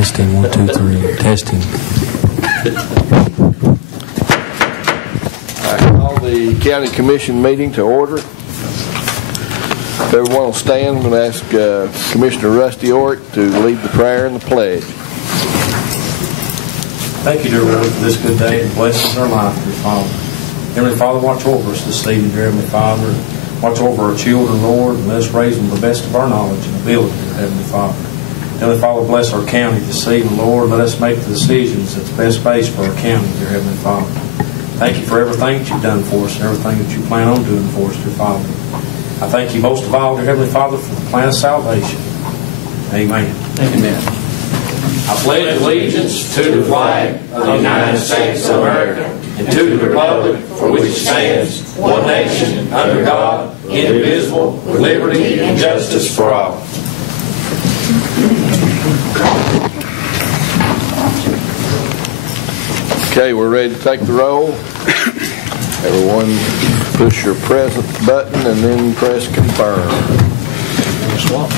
Testing, 1, 2, 3. Testing. I call the County Commission meeting to order. If everyone will stand, I'm going to ask Commissioner Rusty Orrick to lead the prayer and the pledge. Thank you, dear Lord, for this good day and blessings in our life, dear Father. Heavenly Father, watch over us this evening, dear Heavenly Father. Watch over our children, Lord, and let us raise them to the best of our knowledge and ability, dear Heavenly Father. Heavenly Father, bless our county this evening, Lord. Let us make the decisions that's best based for our county, dear Heavenly Father. Thank you for everything that you've done for us and everything that you plan on doing for us, dear Father. I thank you most of all, dear Heavenly Father, for the plan of salvation. Amen. Amen. I pledge allegiance to the flag of the United States of America and to the republic for which it stands, one nation, under God, indivisible, with liberty and justice for all. Okay, we're ready to take the roll. Everyone push your present button and then press confirm. Swap.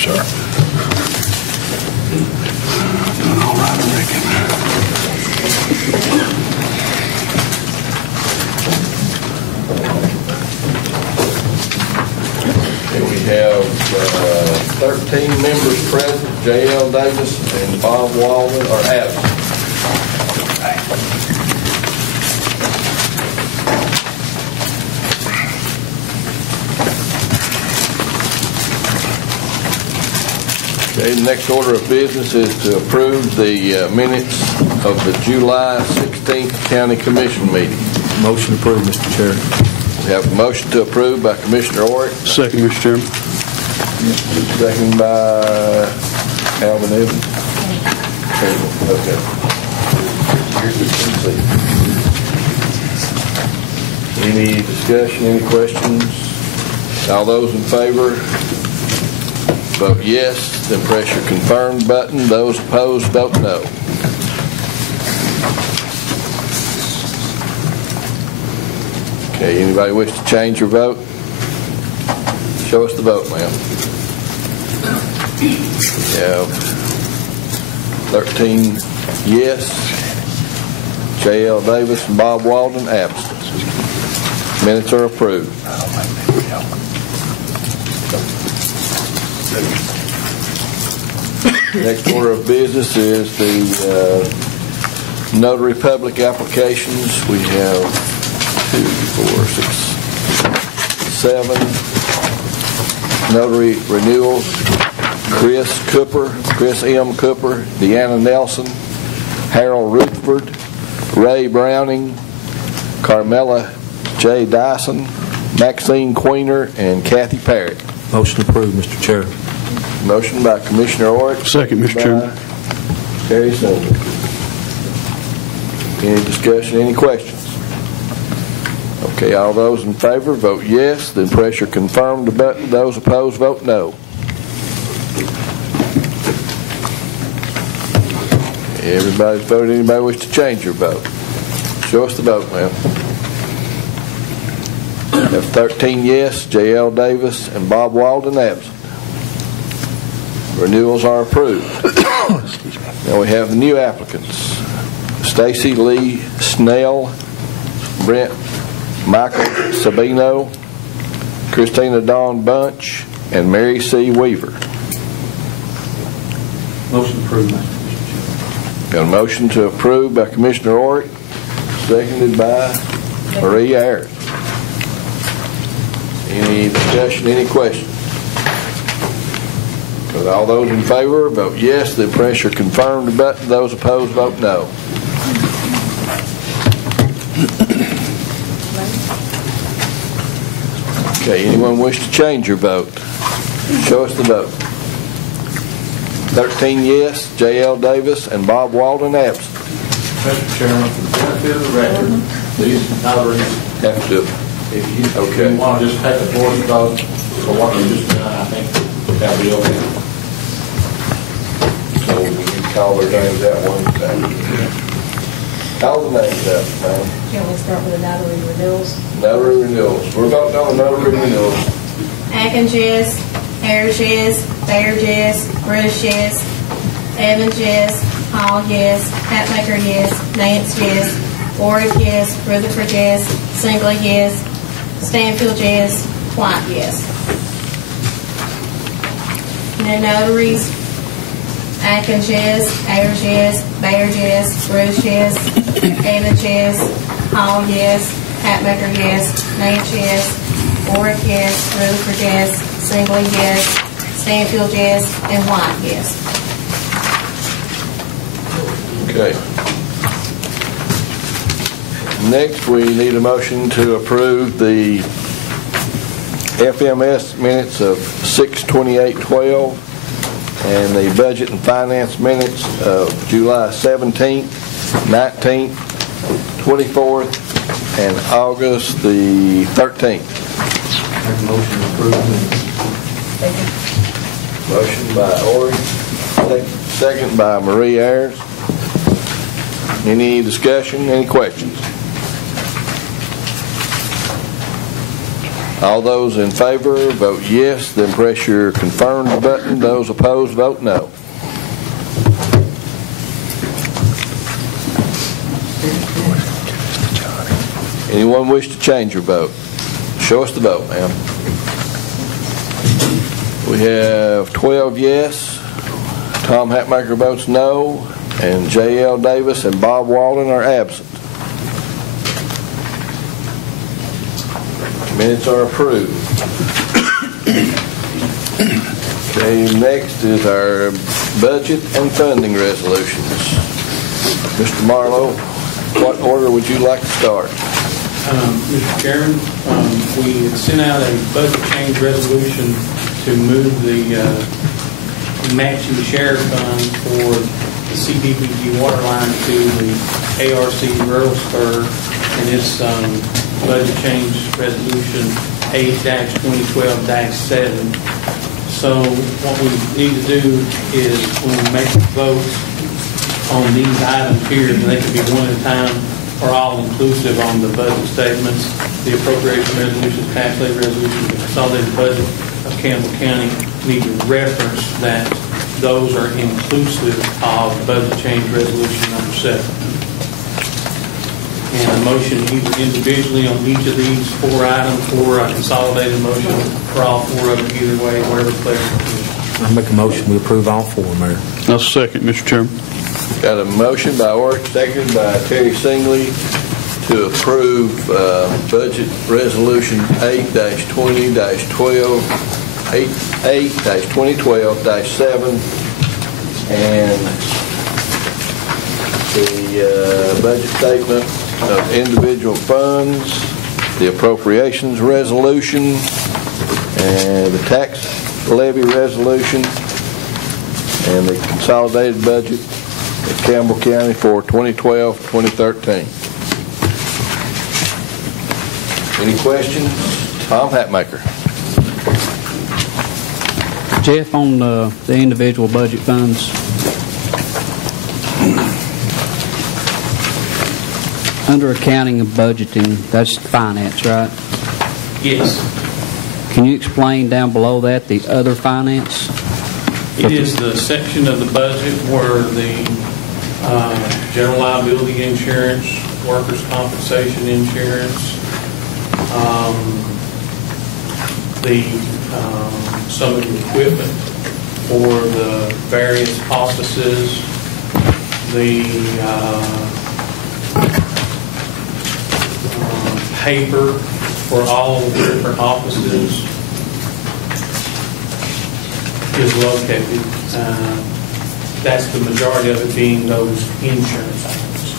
Sir. Doing all right, I reckon. We have 13 members present. J.L. Davis and Bob Walden are absent. Okay, the next order of business is to approve the minutes of the July 16th County Commission meeting. Motion approved, Mr. Chair. We have a motion to approve by Commissioner Orrick. Second, Mr. Chairman. Second by Alvin Evans. Okay. Any discussion, any questions? All those in favor, vote yes. Then press your confirmed button. Those opposed, vote no. Okay, anybody wish to change your vote? Show us the vote, ma'am. We have 13 yes, J.L. Davis and Bob Walden absent. Minutes are approved. Next order of business is the notary public applications. We have 2, 4, 6, 7 notary renewals. Chris M. Cooper, Deanna Nelson, Harold Rutherford, Ray Browning, Carmela J. Dyson, Maxine Queener, and Kathy Parrott. Motion approved, Mr. Chair. Motion by Commissioner Orrick. Second, Mr. Chairman. Harry Silver. Any discussion, any questions? Okay, all those in favor, vote yes. Then press your confirm the button. Those opposed, vote no. Everybody's voted. Anybody wish to change your vote? Show us the vote, ma'am. We have 13 yes, J.L. Davis and Bob Walden absent. Renewals are approved. Now we have the new applicants. Stacy Lee Snell, Brent Michael Sabino, Christina Dawn Bunch, and Mary C. Weaver. Motion approved, Mr. Chair. Got a motion to approve by Commissioner Orrick, seconded by Marie Ayers. Any discussion, any questions? Because all those in favor, vote yes. Then press your confirmed button. Those opposed, vote no. Okay, anyone wish to change your vote? Show us the vote. 13 yes, J.L. Davis and Bob Walden absent. Mr. Chairman, for the benefit of the record, these notaries Have to. If you want to just take the floor because for what you just done, I think that'll be okay. So we need call their names out one time. Call the names out, man. Can we start with the notary renewals? Notary renewals. We're voting on the notary renewals. Atkins, yes. Harris, yes. Baird, yes. Bruce, yes. Evans, yes. Hall, yes. Hatmaker, yes. Nance, yes. Warwick, yes. Rutherford, yes. Singley, yes. Stanfield, yes. White, yes. No notaries. Atkins, yes. Ayers, yes. Baird, yes. Bruce, yes. Evans, yes. Hall, yes. Hatmaker, yes. Nance, yes. Warwick, yes. Rutherford, yes. Singley, yes. Stanfield, yes. And White, yes. Okay. Next, we need a motion to approve the FMS minutes of 6/28/12 and the budget and finance minutes of July 17th, 19th, 24th, and August the 13th. Make a motion to approve the Motion by Ori, second by Marie Ayers. Any discussion, any questions? All those in favor, vote yes, then press your confirmed button. Those opposed, vote no. Anyone wish to change your vote? Show us the vote, ma'am. We have 12 yes, Tom Hatmaker votes no, and J.L. Davis and Bob Walden are absent. Minutes are approved. Okay, next is our budget and funding resolutions. Mr. Marlowe, what order would you like to start? Mr. Chairman, we had sent out a budget change resolution to move the matching share fund for the CDBG water line to the ARC Rural Spur, and it's budget change resolution 8-2012-7. So what we need to do is when we make votes on these items here, and they can be one at a time or all inclusive on the budget statements, the appropriation resolutions, tax levy resolutions, the consolidated budget of Campbell County need to reference that those are inclusive of budget change resolution number 7. And a motion either individually on each of these 4 items or a consolidated motion for all 4 of them, either way, whatever pleasure. I make a motion we approve all 4, Mayor. I'll second, Mr. Chairman. Got a motion by Orrick, seconded by Terry Singley to approve budget resolution 8-2012-7 and the budget statement of individual funds, the appropriations resolution, and the tax levy resolution, and the consolidated budget of Campbell County for 2012-2013. Any questions? Tom Hatmaker. Jeff, on the individual budget funds, under accounting and budgeting, that's finance, right? Yes. Can you explain down below that the other finance? It is the section of the budget where the general liability insurance, workers' compensation insurance, some of the equipment for the various offices, the paper for all the different offices is located. That's the majority of it being those insurance items.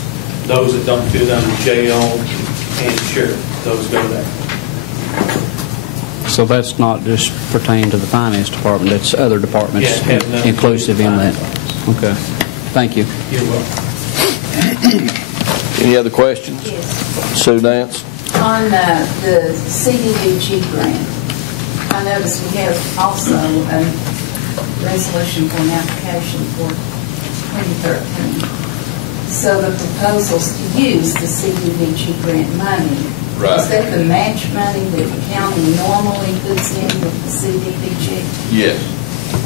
Those that don't fit under jail and sheriff, those go there. So that's not just pertaining to the finance department, that's other departments inclusive in that. Okay. Thank you. You're welcome. Any other questions? Yes. Sue Nance? On the CDBG grant, I noticed we have also a resolution for an application for 2013. So the proposal's to use the CDBG grant money. Right. Is that the match money that the county normally puts in with the CDBG? Yes.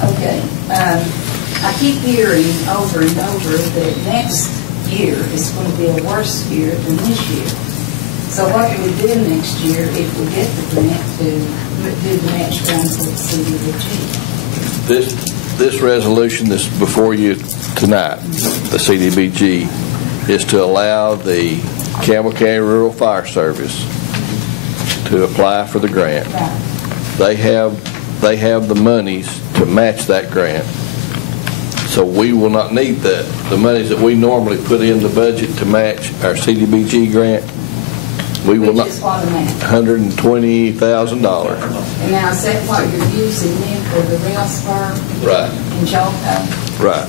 Okay. I keep hearing over and over that next year is going to be a worse year than this year. So what do we do next year if we get the grant to do the match funds with CDBG? This resolution that's before you tonight, the CDBG, is to allow the Campbell County Rural Fire Service to apply for the grant. Right. They have the monies to match that grant. So we will not need the monies that we normally put in the budget to match our CDBG grant. We will not. Which is what amount? $120,000. And now is that what you're using then for the rail spur? Right. In Jolko? Right.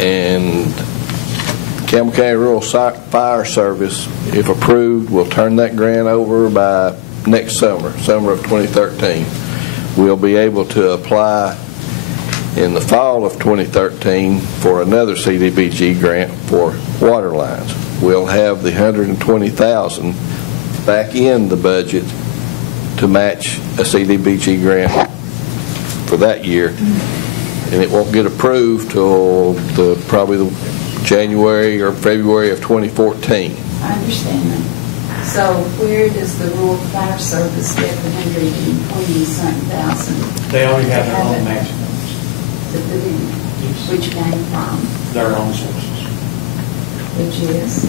And Campbell County Rural Fire Service, if approved, will turn that grant over by next summer of 2013. We'll be able to apply in the fall of 2013 for another CDBG grant for water lines. We'll have the $120,000 back in the budget to match a CDBG grant for that year, and it won't get approved till probably the January or February of 2014. I understand that. So where does the Rural Fire Service get the $120-something thousand? They already have their own match funds, To put in, which came from, their own sources. which is?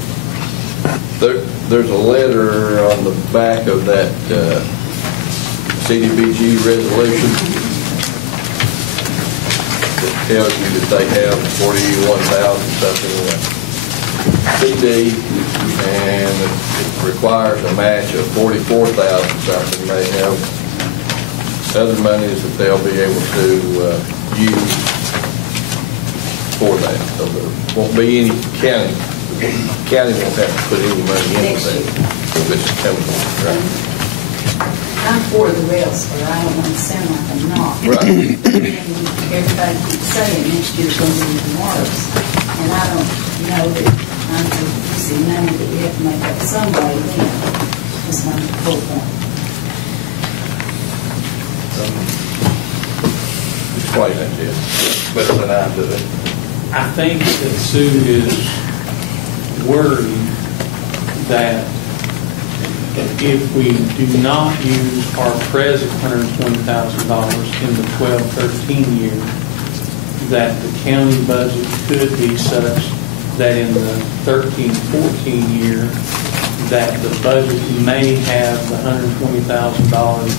There's a letter on the back of that CDBG resolution that tells you that they have 41,000 something CD, and it requires a match of 44,000 something. They have other monies that they'll be able to use for that. So there won't be any county. The county won't have to put any money into that if it's coming. Right. I'm for the rail spur. I don't want to sound like I'm not. Right. Everybody keeps saying next year's going to be even worse. And I don't know that I'm producing money that we have to make up some way then. That's my whole point. Explain that to you better than I do it. I think that Sue is worried that if we do not use our present $120,000 in the 12-13 year, that the county budget could be such that in the 13-14 year, that the budget may have the $120,000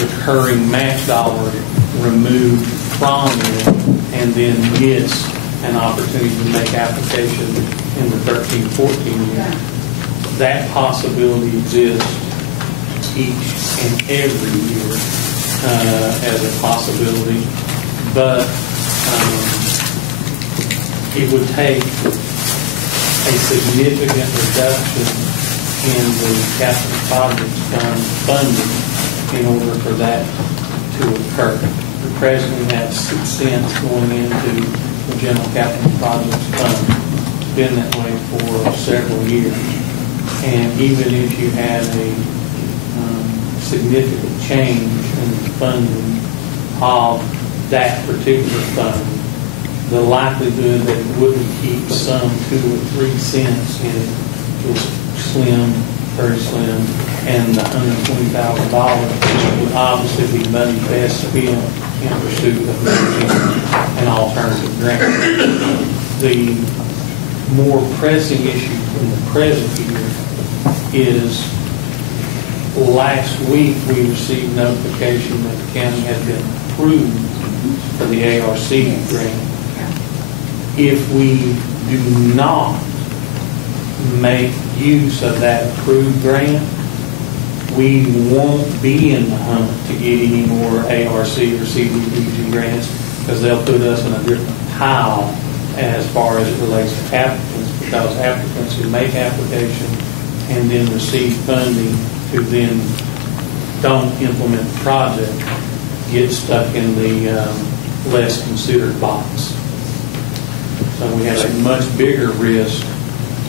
recurring match dollar removed from it, and then gets an opportunity to make application in the 13-14 year. That possibility exists each and every year as a possibility, but it would take a significant reduction in the capital projects fund funding in order for that to occur. We presently have 6 cents going into the general capital projects fund. It's been that way for several years. And even if you had a significant change in the funding of that particular fund, the likelihood that it wouldn't keep some 2 or 3 cents in it was slim, very slim, and the $120,000 would obviously be money best spent in pursuit of an alternative grant. The more pressing issue in the present year is last week we received notification that the county had been approved for the ARC grant. If we do not make use of that approved grant, we won't be in the hunt to get any more ARC or CDBG grants, because they'll put us in a different pile as far as it relates to applicants, because applicants who make application and then receive funding who then don't implement the project get stuck in the less considered box. So we have a much bigger risk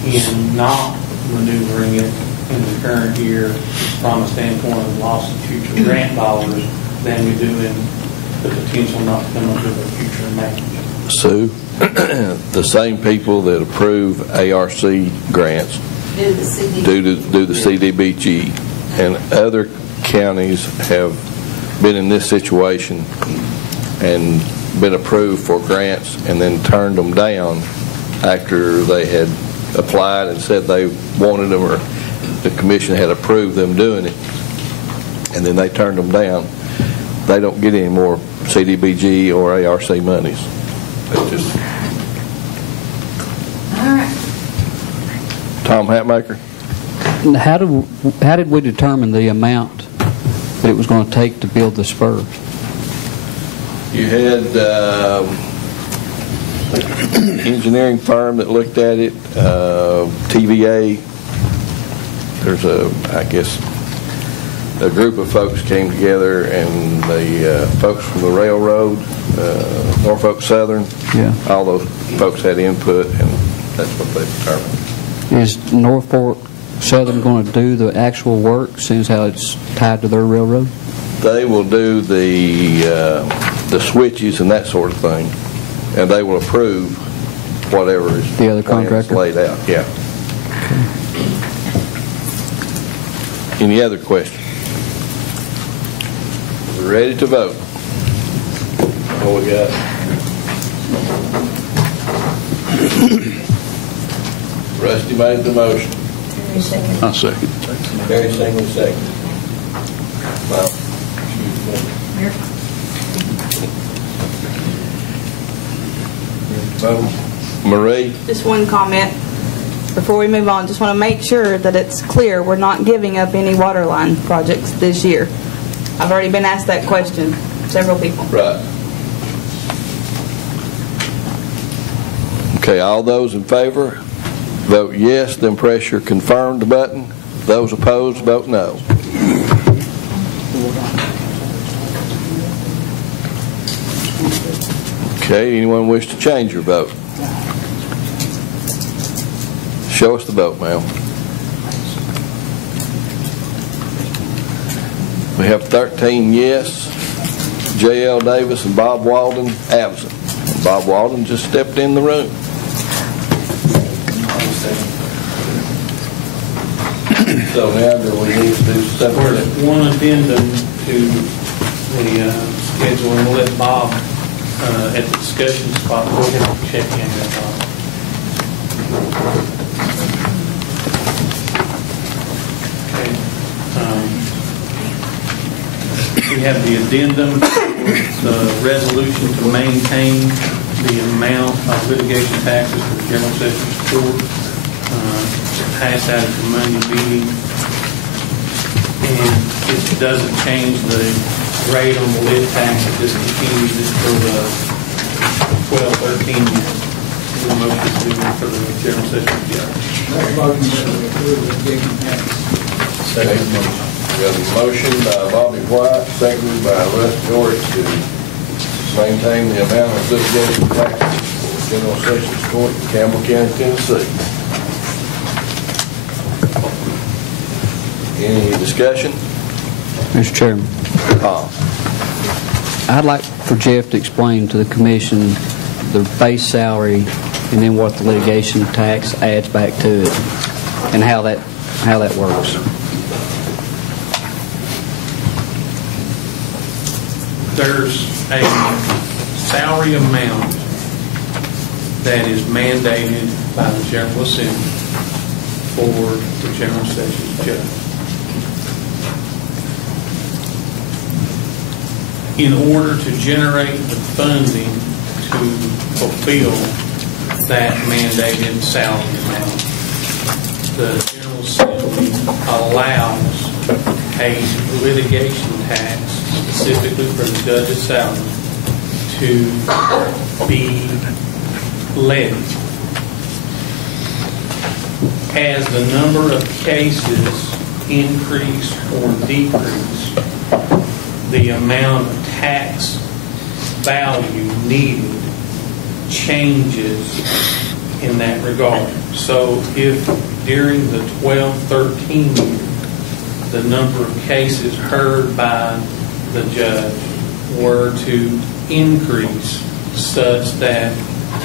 in not maneuvering it in the current year from a standpoint of loss of future grant dollars than we do in the potential not to come up with a future match. Sue, the same people that approve ARC grants do the CDBG, and other counties have been in this situation and been approved for grants and then turned them down after they had applied and said they wanted them, or the commission had approved them doing it, and then they turned them down. They don't get any more CDBG or ARC monies. That's just... All right. Tom Hatmaker? How did we determine the amount that it was going to take to build the spur? You had engineering firm that looked at it, TVA. There's a group of folks came together, and the folks from the railroad, Norfolk Southern, all those folks had input, and that's what they determined. Is Norfolk Southern going to do the actual work, since how it's tied to their railroad? They will do the switches and that sort of thing, and they will approve whatever is the other contractor laid out. Yeah. Okay. Any other questions? We're ready to vote. What we got? Rusty made the motion. I'll second. Gary second. Well, Marie? Just one comment before we move on. Just want to make sure that it's clear we're not giving up any water line projects this year. I've already been asked that question, several people. Right. Okay, all those in favor, vote yes, then press your confirmed button. Those opposed, vote no. Okay, anyone wish to change your vote? Show us the vote, ma'am. We have 13 yes, J.L. Davis and Bob Walden absent. Bob Walden just stepped in the room. So now do we need to do something? There's one addendum to the schedule, and we'll let Bob at the discussion spot go ahead and check in with Bob. Okay. We have the addendum, the resolution to maintain the amount of litigation taxes for the General Sessions Court. Passed out at the Monday meeting, and it doesn't change the rate on the lit tax. It just continues it for the 12-13 years. The motion to do for the General Sessions. Second motion. We have a motion by Bobby White, seconded by Russ George to maintain the amount of litigation taxes for the General Sessions Court in Campbell County, Tennessee. Any discussion? Mr. Chairman, I'd like for Jeff to explain to the commission the base salary and then what the litigation tax adds back to it, and how that works. There's a salary amount that is mandated by the General Assembly for the General Sessions Judge. In order to generate the funding to fulfill that mandated salary amount, the General Assembly allows a litigation tax specifically for the judge's salary to be levied. As the number of cases increase or decrease, the amount of tax value needed changes in that regard. So if during the 12-13 year, the number of cases heard by the judge were to increase such that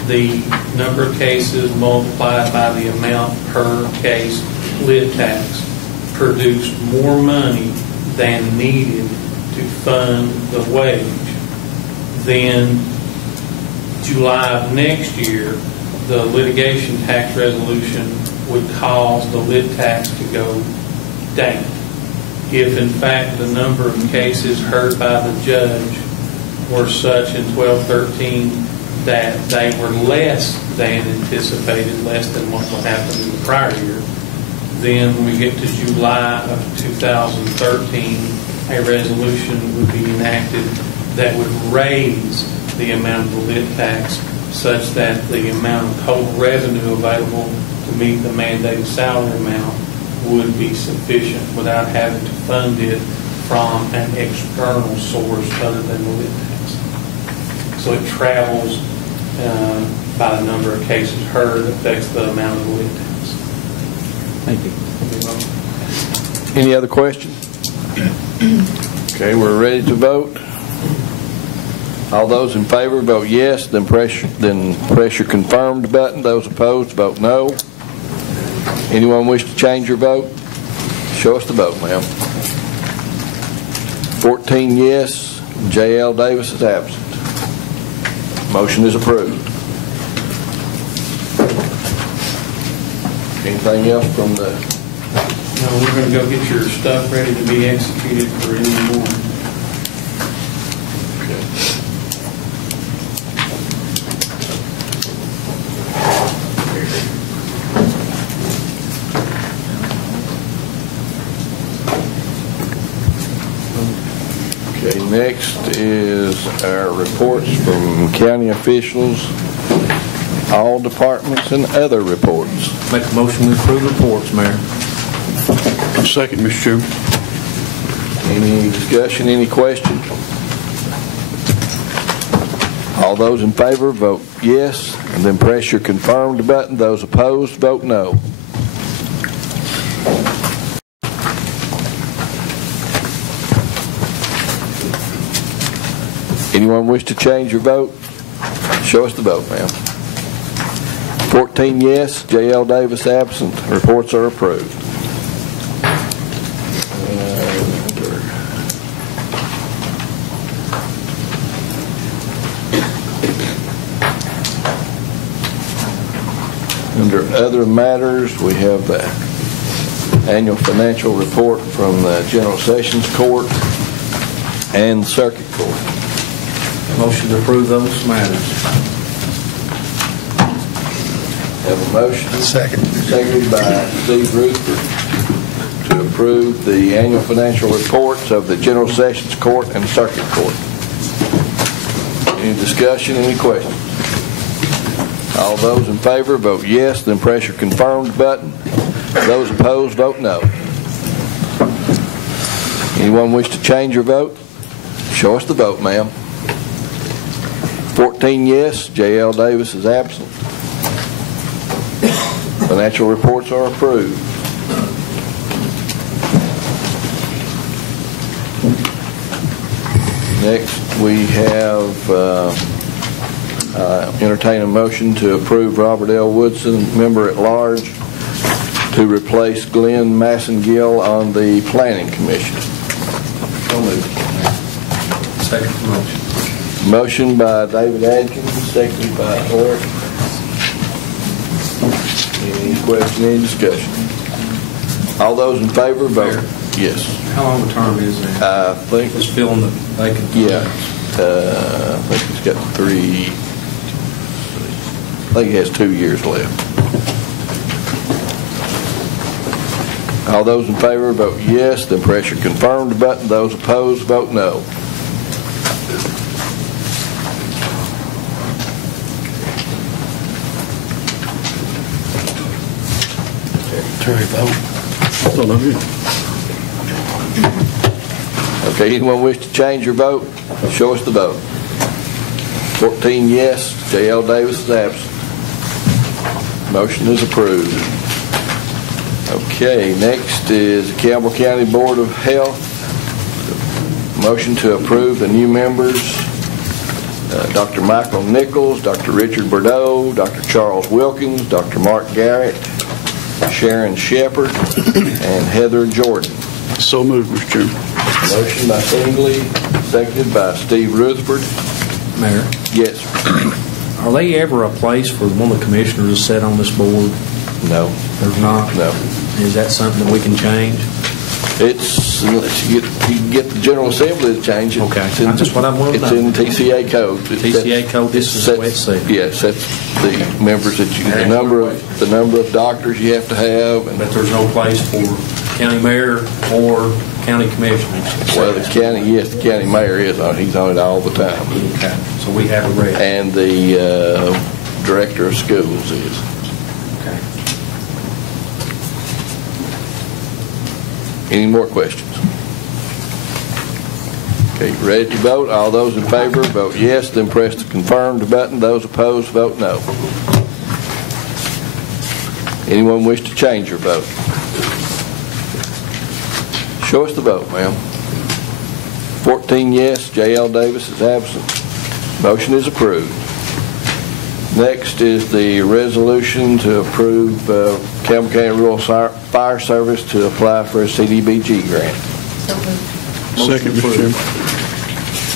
the number of cases multiplied by the amount per case lit tax produced more money than needed to fund the wage, then July of next year, the litigation tax resolution would cause the lit tax to go down. If in fact the number of cases heard by the judge were such in 12-13 that they were less than anticipated, less than what would happen in the prior year, then when we get to July of 2013, a resolution would be enacted that would raise the amount of the lit tax such that the amount of total revenue available to meet the mandated salary amount would be sufficient without having to fund it from an external source other than the lit tax. So it travels by the number of cases heard, affects the amount of the lit tax. Thank you. Any other questions? Okay, we're ready to vote. All those in favor vote yes, then press your confirmed button. Those opposed vote no. Anyone wish to change your vote? Show us the vote, ma'am. 14 yes, J.L. Davis is absent. Motion is approved. Anything else from the... No, we're going to go get your stuff ready to be executed for in the morning. Okay, next is our reports from county officials, all departments, and other reports. Make a motion to approve reports, Mayor. I'll second, Mr. Chairman. Any discussion, any questions? All those in favor vote yes, and then press your confirmed button. Those opposed vote no. Anyone wish to change your vote? Show us the vote, ma'am. 14 yes, J.L. Davis absent. Reports are approved. Under other matters, we have the annual financial report from the General Sessions Court and Circuit Court. Motion to approve those matters. Have a motion. Second. Seconded by Steve Rutherford to approve the annual financial reports of the General Sessions Court and Circuit Court. Any discussion, any questions? All those in favor vote yes, then press your confirmed button. Those opposed vote no. Anyone wish to change your vote? Show us the vote, ma'am. 14 yes, J.L. Davis is absent. Financial reports are approved. Next, we have entertain a motion to approve Robert L. Woodson, member at large, to replace Glenn Massengill on the Planning Commission. So moved. Second motion. Motion by David Adkins, seconded by Hoyt. Any question, any discussion? All those in favor vote yes. How long a term is that? I think, Just filling the vacant. yeah, I think he's got 3. I think he has 2 years left. All those in favor vote yes, then press your confirmed button. Those opposed vote no. Terry, vote. Okay, anyone wish to change your vote? Show us the vote. 14 yes, J.L. Davis is absent. Motion is approved. Okay, next is the Campbell County Board of Health. Motion to approve the new members, Dr. Michael Nichols, Dr. Richard Bordeaux, Dr. Charles Wilkins, Dr. Mark Garrett, Sharon Shepard, and Heather Jordan. So moved, Mr. Chairman. Motion by Singley, seconded by Steve Rutherford. Mayor, Yes. are they ever a place for one of the commissioners to sit on this board? No. There's not? No. Is that something that we can change? It's, unless you can get the General Assembly to change it. Okay. It's in- That's just what I'm wanting to It's in know. TCA code. TCA code, this is the way it's set. Yes, that's the members that you, the number of doctors you have to have, and But there's no place for county mayor or county commissioners? well, the county mayor is on it. He's on it all the time. Okay, so we have a rep. And the director of schools is. Okay. Any more questions? Okay, ready to vote? All those in favor, vote yes, then press the confirmed button. Those opposed, vote no. Anyone wish to change your vote? Show us the vote, ma'am. 14 yes, J.L. Davis is absent. Motion is approved. Next is the resolution to approve Campbell County Rural Fire Service to apply for a CDBG grant. Second, Mr. Chairman.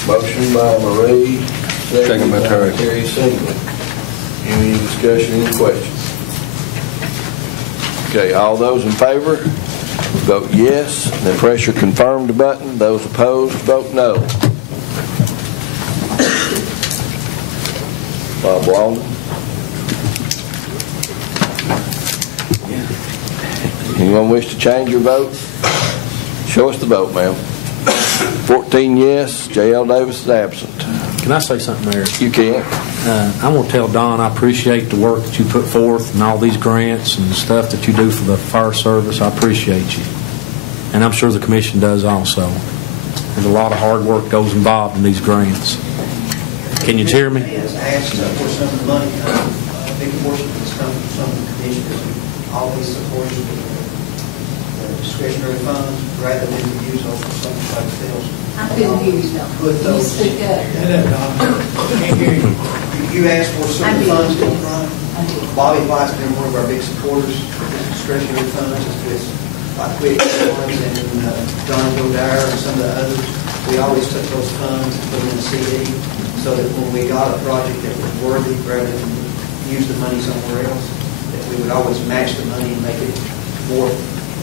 Motion by Marie, second by Terry Singley. Any discussion, any questions? Okay, all those in favor, vote yes, then press your confirmed button. Those opposed, vote no. Bob Walden. Anyone wish to change your vote? Show us the vote, ma'am. 14 yes, J.L. Davis is absent. Can I say something, Mayor? You can. I'm going to tell Don I appreciate the work that you put forth and all these grants and stuff that you do for the fire service. I appreciate you. And I'm sure the commission does also. There's a lot of hard work goes involved in these grants. Can you hear me? Has asked for some of the money, a big portion of it's come from some of the commissioners who always support the discretionary funds rather than to use those for something like else. I couldn't hear you, though. Put You those. speak up. Can't hear you. You asked for some of the funds come from. Bobby White's been one of our big supporters of the discretionary funds. It's like Quick Ones and John Godire and some of the others. We always took those funds and put them in a CD so that when we got a project that was worthy, rather than use the money somewhere else, that we would always match the money and make it more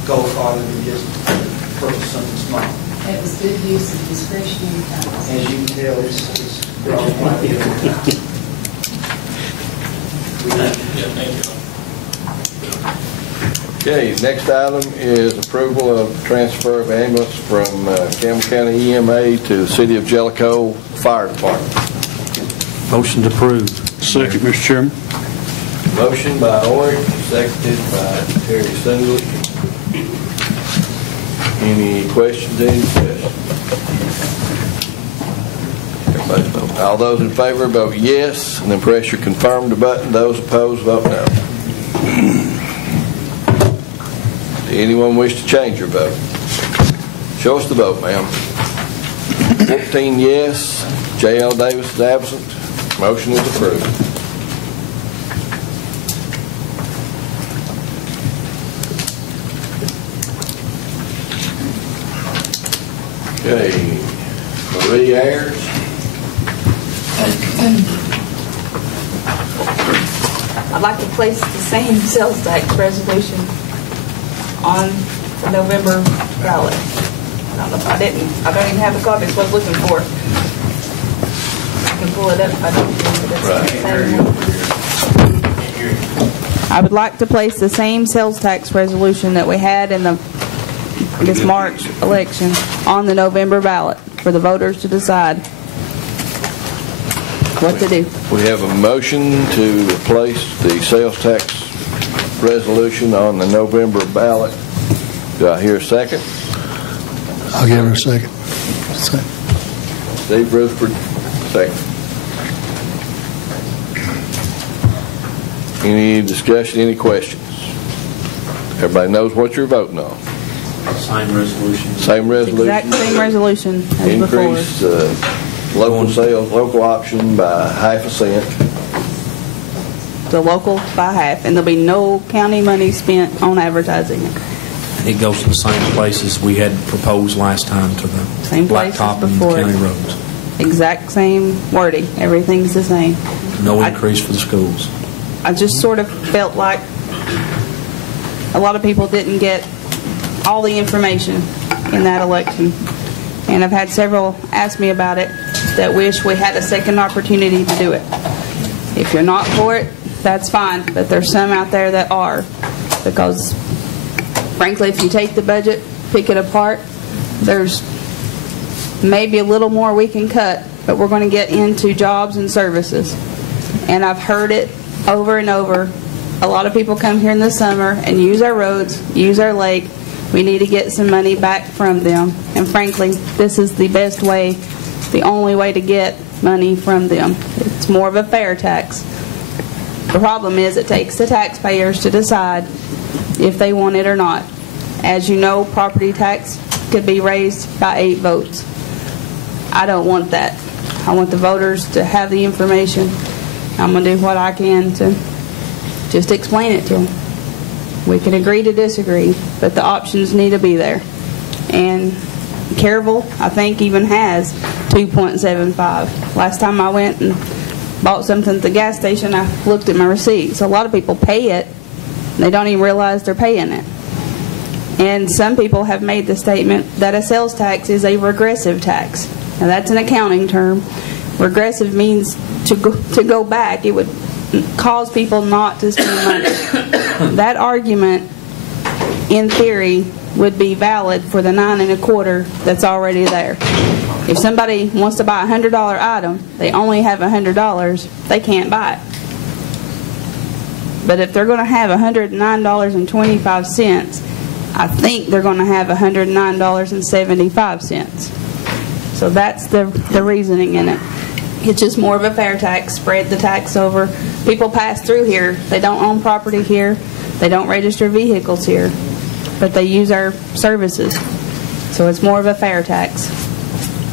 go farther than just purchase something small. That was good use of discretionary funds. As you can tell, it's grown quite a bit over time. Okay, next item is approval of transfer of ambulance from Campbell County EMA to the City of Jellicoe Fire Department. Motion to approve. Second, Mr. Chairman. Motion by Orange, seconded by Terry Singley. Any questions, any discussion? Everybody's vote. All those in favor vote yes, and then press your confirmed button. Those opposed vote no. Anyone wish to change your vote? Show us the vote, ma'am. 14 yes, J.L. Davis is absent. Motion is approved. Okay, Marie Ayers. I'd like to place the same sales tax resolution on the November ballot. I don't know if I didn't. I don't even have a copy. It's what I was looking for. I can pull it up if I don't. But it's I would like to place the same sales tax resolution that we had in this March election on the November ballot for the voters to decide what to do. We have a motion to replace the sales tax resolution on the November ballot. Do I hear a second? I'll give her a second. Steve Rutherford, second. Any discussion, any questions? Everybody knows what you're voting on. Same resolution. Same resolution. Exact same resolution as before. Increase local sales, local option by 0.5 cent. The local by half, and there'll be no county money spent on advertising it. It goes to the same places we had proposed last time, to the Same places blacktop and before. county roads. Exact same wording. Everything's the same. No increase for the schools. I just sort of felt like a lot of people didn't get all the information in that election. And I've had several ask me about it that wish we had a second opportunity to do it. If you're not for it, that's fine, but there's some out there that are. Because, frankly, if you take the budget, pick it apart, there's maybe a little more we can cut, but we're going to get into jobs and services. And I've heard it over and over. A lot of people come here in the summer and use our roads, use our lake. We need to get some money back from them. And frankly, this is the best way, the only way to get money from them. It's more of a fair tax. The problem is it takes the taxpayers to decide if they want it or not. As you know, property tax could be raised by 8 votes. I don't want that. I want the voters to have the information. I'm going to do what I can to just explain it to them. We can agree to disagree, but the options need to be there. And Campbell, I think, even has 2.75. Last time I went and bought something at the gas station, I looked at my receipts. A lot of people pay it. They don't even realize they're paying it. And some people have made the statement that a sales tax is a regressive tax. Now, that's an accounting term. Regressive means to go back. It would cause people not to spend money. That argument, in theory, would be valid for the 9 1/4 that's already there. If somebody wants to buy a $100 item, they only have $100, they can't buy it. But if they're going to have $109.25, I think they're going to have $109.75. So that's the reasoning in it. It's just more of a fair tax, spread the tax over. People pass through here. They don't own property here. They don't register vehicles here. But they use our services. So it's more of a fair tax.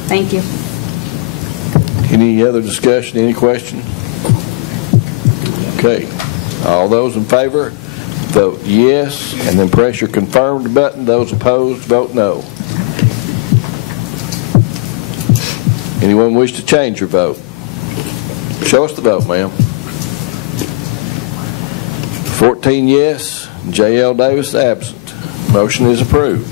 Thank you. Any other discussion, any question? Okay. All those in favor, vote yes, and then press your confirmed button. Those opposed, vote no. Anyone wish to change your vote? Show us the vote, ma'am. 14 yes, J.L. Davis absent. Motion is approved.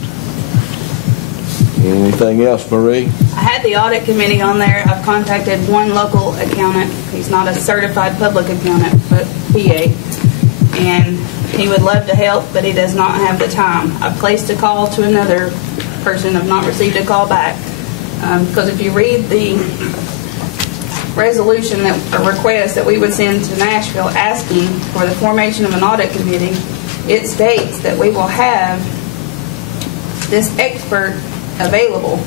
Anything else, Marie? I had the audit committee on there. I've contacted one local accountant. He's not a certified public accountant, but PA. And he would love to help, but he does not have the time. I've placed a call to another person. I've not received a call back. Because if you read the resolution, a request that we would send to Nashville asking for the formation of an audit committee, it states that we will have this expert available.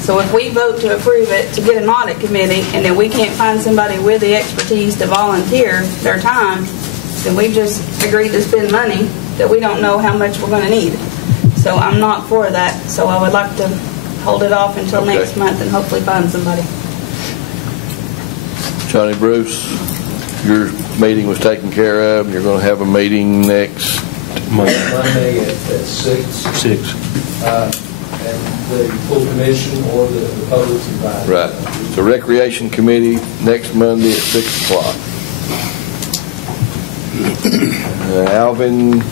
So if we vote to approve it to get an audit committee and then we can't find somebody with the expertise to volunteer their time, then we've just agreed to spend money that we don't know how much we're going to need. So I'm not for that. So I would like to hold it off until next month and hopefully find somebody. Johnny Bruce, your meeting was taken care of, and you're going to have a meeting next Monday at 6. And the full commission or the public's invited. Right. The Recreation Committee next Monday at 6 o'clock. Alvin,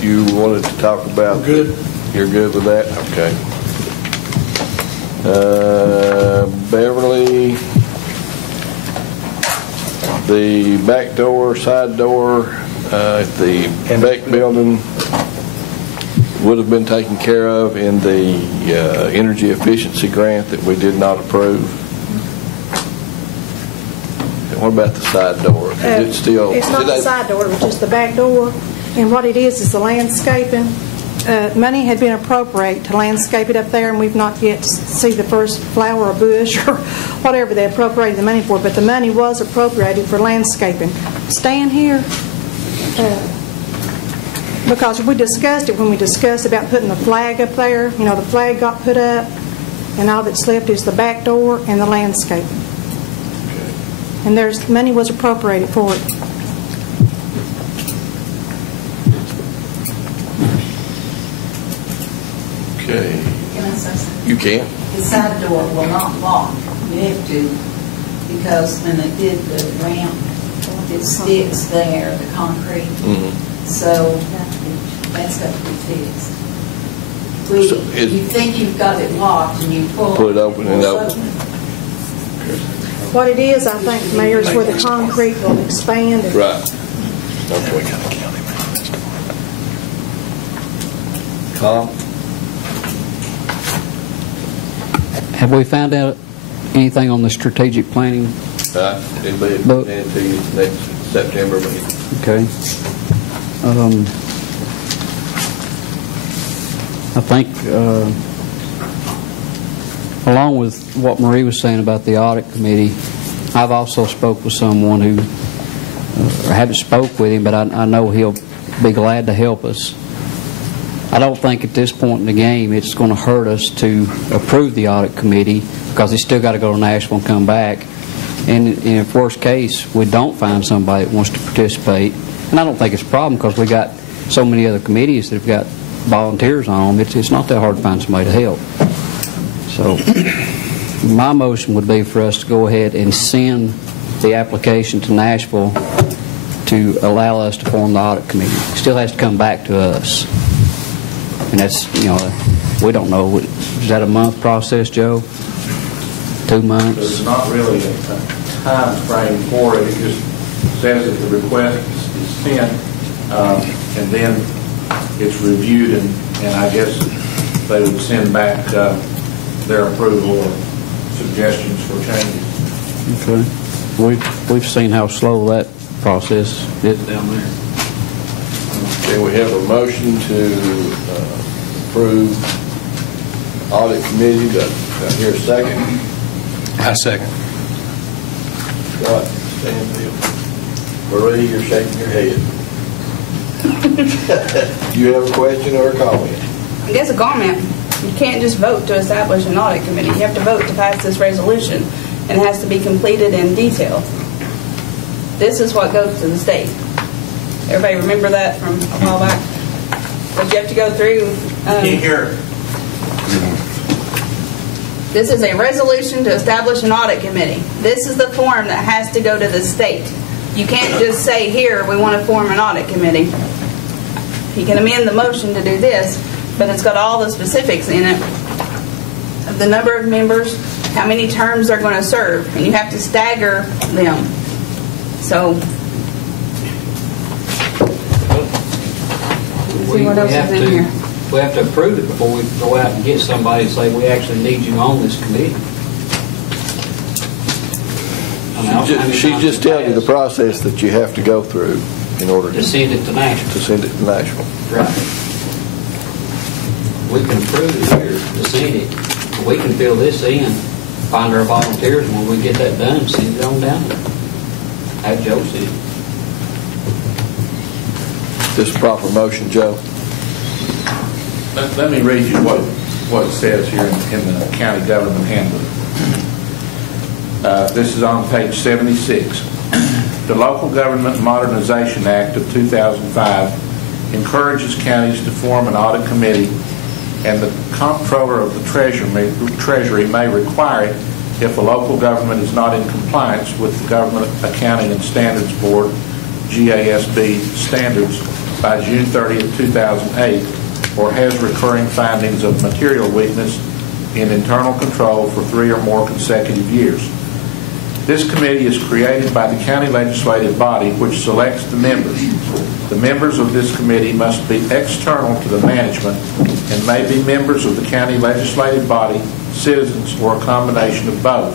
you wanted to talk about... Good. You're good with that? Okay. Beverly, the back door, side door at the Beck building would have been taken care of in the energy efficiency grant that we did not approve. And what about the side door? Is it still? It's not the side door, it's just the back door. And what it is the landscaping. money had been appropriated to landscape it up there, and we've not yet see the first flower or bush or whatever they appropriated the money for, but the money was appropriated for landscaping. Stand here, because we discussed it when we discussed about putting the flag up there. You know, the flag got put up, and all that's left is the back door and the landscaping. And there's money was appropriated for it. Okay. Can I say something? You can. The side door will not lock. You have to, because when they did the ramp, it sticks there, the concrete. So that's got to be fixed. You think you've got it locked and you pull it open and open. What it is, I think, Mayor, is where the concrete will expand. Right. Okay, we got a county man. Tom? Have we found out anything on the strategic planning? It'll be into you next September meeting. Okay. I think, along with what Marie was saying about the audit committee, I've also spoke with someone who, I haven't spoke with him, but I know he'll be glad to help us. I don't think at this point in the game it's going to hurt us to approve the audit committee, because it's still got to go to Nashville and come back. And if worst case, we don't find somebody that wants to participate, and I don't think it's a problem because we got so many other committees that have got volunteers on them, it's not that hard to find somebody to help. So my motion would be for us to go ahead and send the application to Nashville to allow us to form the audit committee. It still has to come back to us. And that's, you know, we don't know. Is that a month process, Joe? 2 months? There's not really a time frame for it. It just says that the request is sent, and then it's reviewed, and I guess they would send back their approval or suggestions for changes. Okay. We've seen how slow that process is down there. Okay, we have a motion to approve audit committee. Do I hear a second? I second. Scott Stanfield. Marie, you're shaking your head. You have a question or a comment? I guess a comment. You can't just vote to establish an audit committee. You have to vote to pass this resolution, and it has to be completed in detail. This is what goes to the state. Everybody remember that from a while back? But you have to go through. Can't hear. This is a resolution to establish an audit committee. This is the form that has to go to the state. You can't just say, here, we want to form an audit committee. You can amend the motion to do this, but it's got all the specifics in it of the number of members, how many terms they're going to serve, and you have to stagger them. So, see what else is in here. We have to approve it before we go out and get somebody and say, we actually need you on this committee. She's just telling you the process that you have to go through in order to send it to Nashville. To send it to Nashville. Right. We can approve it here to send it. We can fill this in, find our volunteers, and when we get that done, send it on down there. Have Joe see it. This proper motion, Joe? Let me read you what it says here in the county government handbook. This is on page 76. The Local Government Modernization Act of 2005 encourages counties to form an audit committee, and the comptroller of the Treasury may require it if a local government is not in compliance with the Government Accounting and Standards Board, GASB standards by June 30th, 2008, or has recurring findings of material weakness in internal control for 3 or more consecutive years. This committee is created by the county legislative body, which selects the members. The members of this committee must be external to the management and may be members of the county legislative body, citizens, or a combination of both.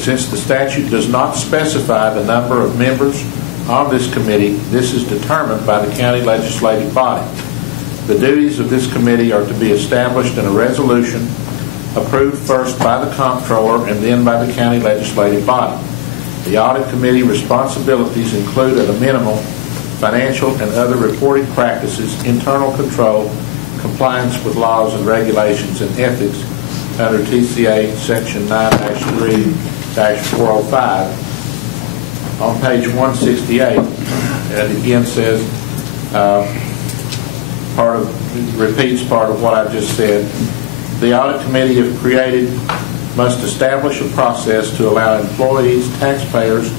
Since the statute does not specify the number of members of this committee, this is determined by the county legislative body. The duties of this committee are to be established in a resolution approved first by the comptroller and then by the county legislative body. The audit committee responsibilities include, at a minimum, financial and other reporting practices, internal control, compliance with laws and regulations, and ethics under TCA Section 9-3-405. On page 168, it again says, repeats part of what I just said. The audit committee, if created, must establish a process to allow employees, taxpayers,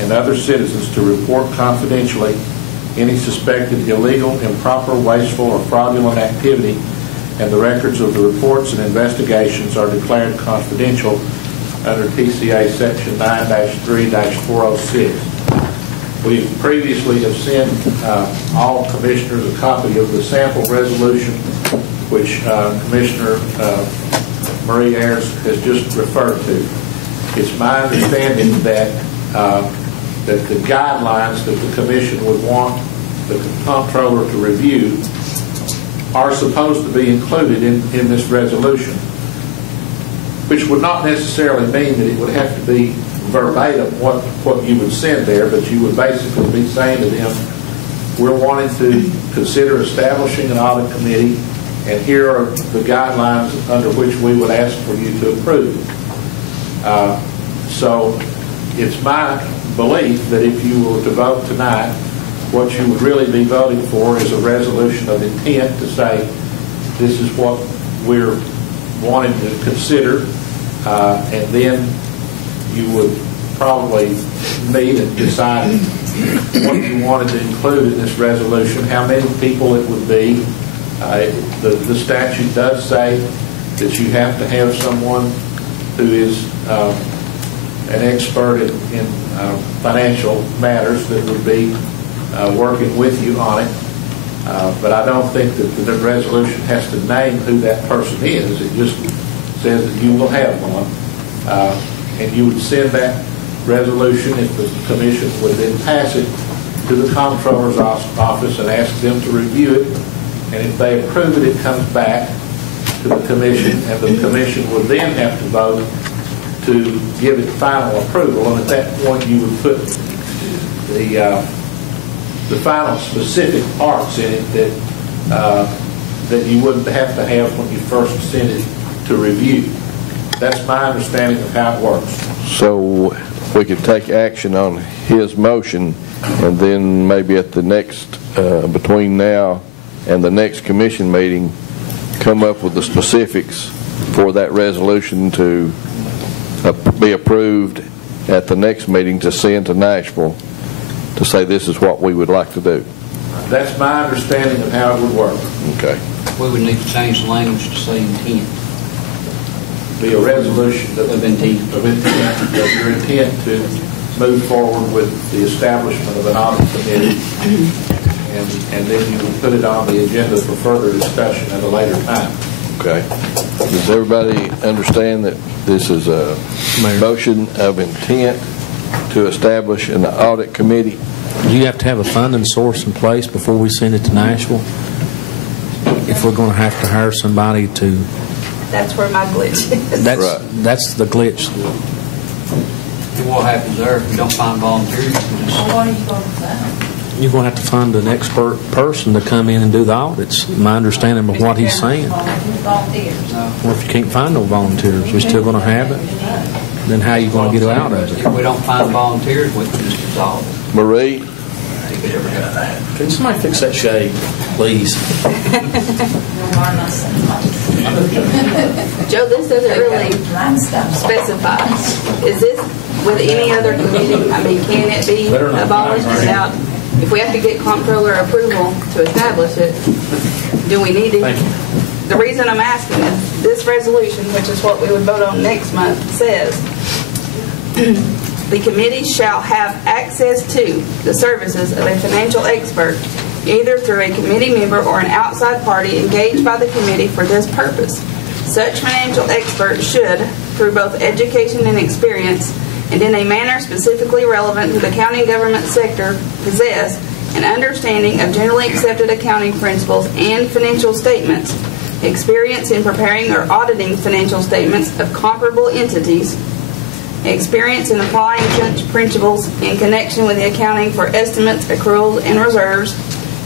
and other citizens to report confidentially any suspected illegal, improper, wasteful, or fraudulent activity, and the records of the reports and investigations are declared confidential under TCA Section 9-3-406. We previously have sent all commissioners a copy of the sample resolution, which Commissioner Marie Ayers has just referred to. It's my understanding that that the guidelines that the commission would want the comptroller to review are supposed to be included in this resolution, which would not necessarily mean that it would have to be verbatim what you would send there, but you would basically be saying to them, we're wanting to consider establishing an audit committee, and here are the guidelines under which we would ask for you to approve. So it's my belief that if you were to vote tonight, what you would really be voting for is a resolution of intent to say, this is what we're wanting to consider, and then you would probably meet and decide what you wanted to include in this resolution, how many people it would be. The statute does say that you have to have someone who is an expert in financial matters that would be working with you on it. But I don't think that the resolution has to name who that person is. It just says that you will have one. And you would send that resolution, if the commission would then pass it, to the comptroller's office and ask them to review it. And if they approve it, it comes back to the commission, and the commission would then have to vote to give it final approval. And at that point, you would put the final specific parts in it that you wouldn't have to have when you first sent it to review. That's my understanding of how it works. So we could take action on his motion, and then maybe at the next, between now and the next commission meeting, come up with the specifics for that resolution to be approved at the next meeting to send to Nashville to say this is what we would like to do. That's my understanding of how it would work. Okay. We would need to change the language to say intent. Be a resolution of intent, of your intent to move forward with the establishment of an audit committee, and then you will put it on the agenda for further discussion at a later time. Okay. Does everybody understand that this is a motion of intent to establish an audit committee? Do you have to have a funding source in place before we send it to Nashville? If we're going to have to hire somebody to... That's where my glitch is. That's the glitch. What happens there if we don't find volunteers? Well, what are you going to find? You're going to have to find an expert person to come in and do the audits. My understanding of what he's saying. Volunteers. Well, if you can't find no volunteers, we're still going to have it. Then how are you going to get out of it? If we don't find volunteers, we can just dissolve it. Marie? Can somebody fix that shade, please? Joe, this doesn't really specify. Is this with any other committee? I mean, can it be abolished without, if we have to get comptroller approval to establish it, do we need to? The reason I'm asking is this resolution, which is what we would vote on next month, says the committee shall have access to the services of a financial expert, either through a committee member or an outside party engaged by the committee for this purpose. Such financial expert should, through both education and experience, and in a manner specifically relevant to the county government sector, possess an understanding of generally accepted accounting principles and financial statements, experience in preparing or auditing financial statements of comparable entities, experience in applying such principles in connection with the accounting for estimates, accruals, and reserves,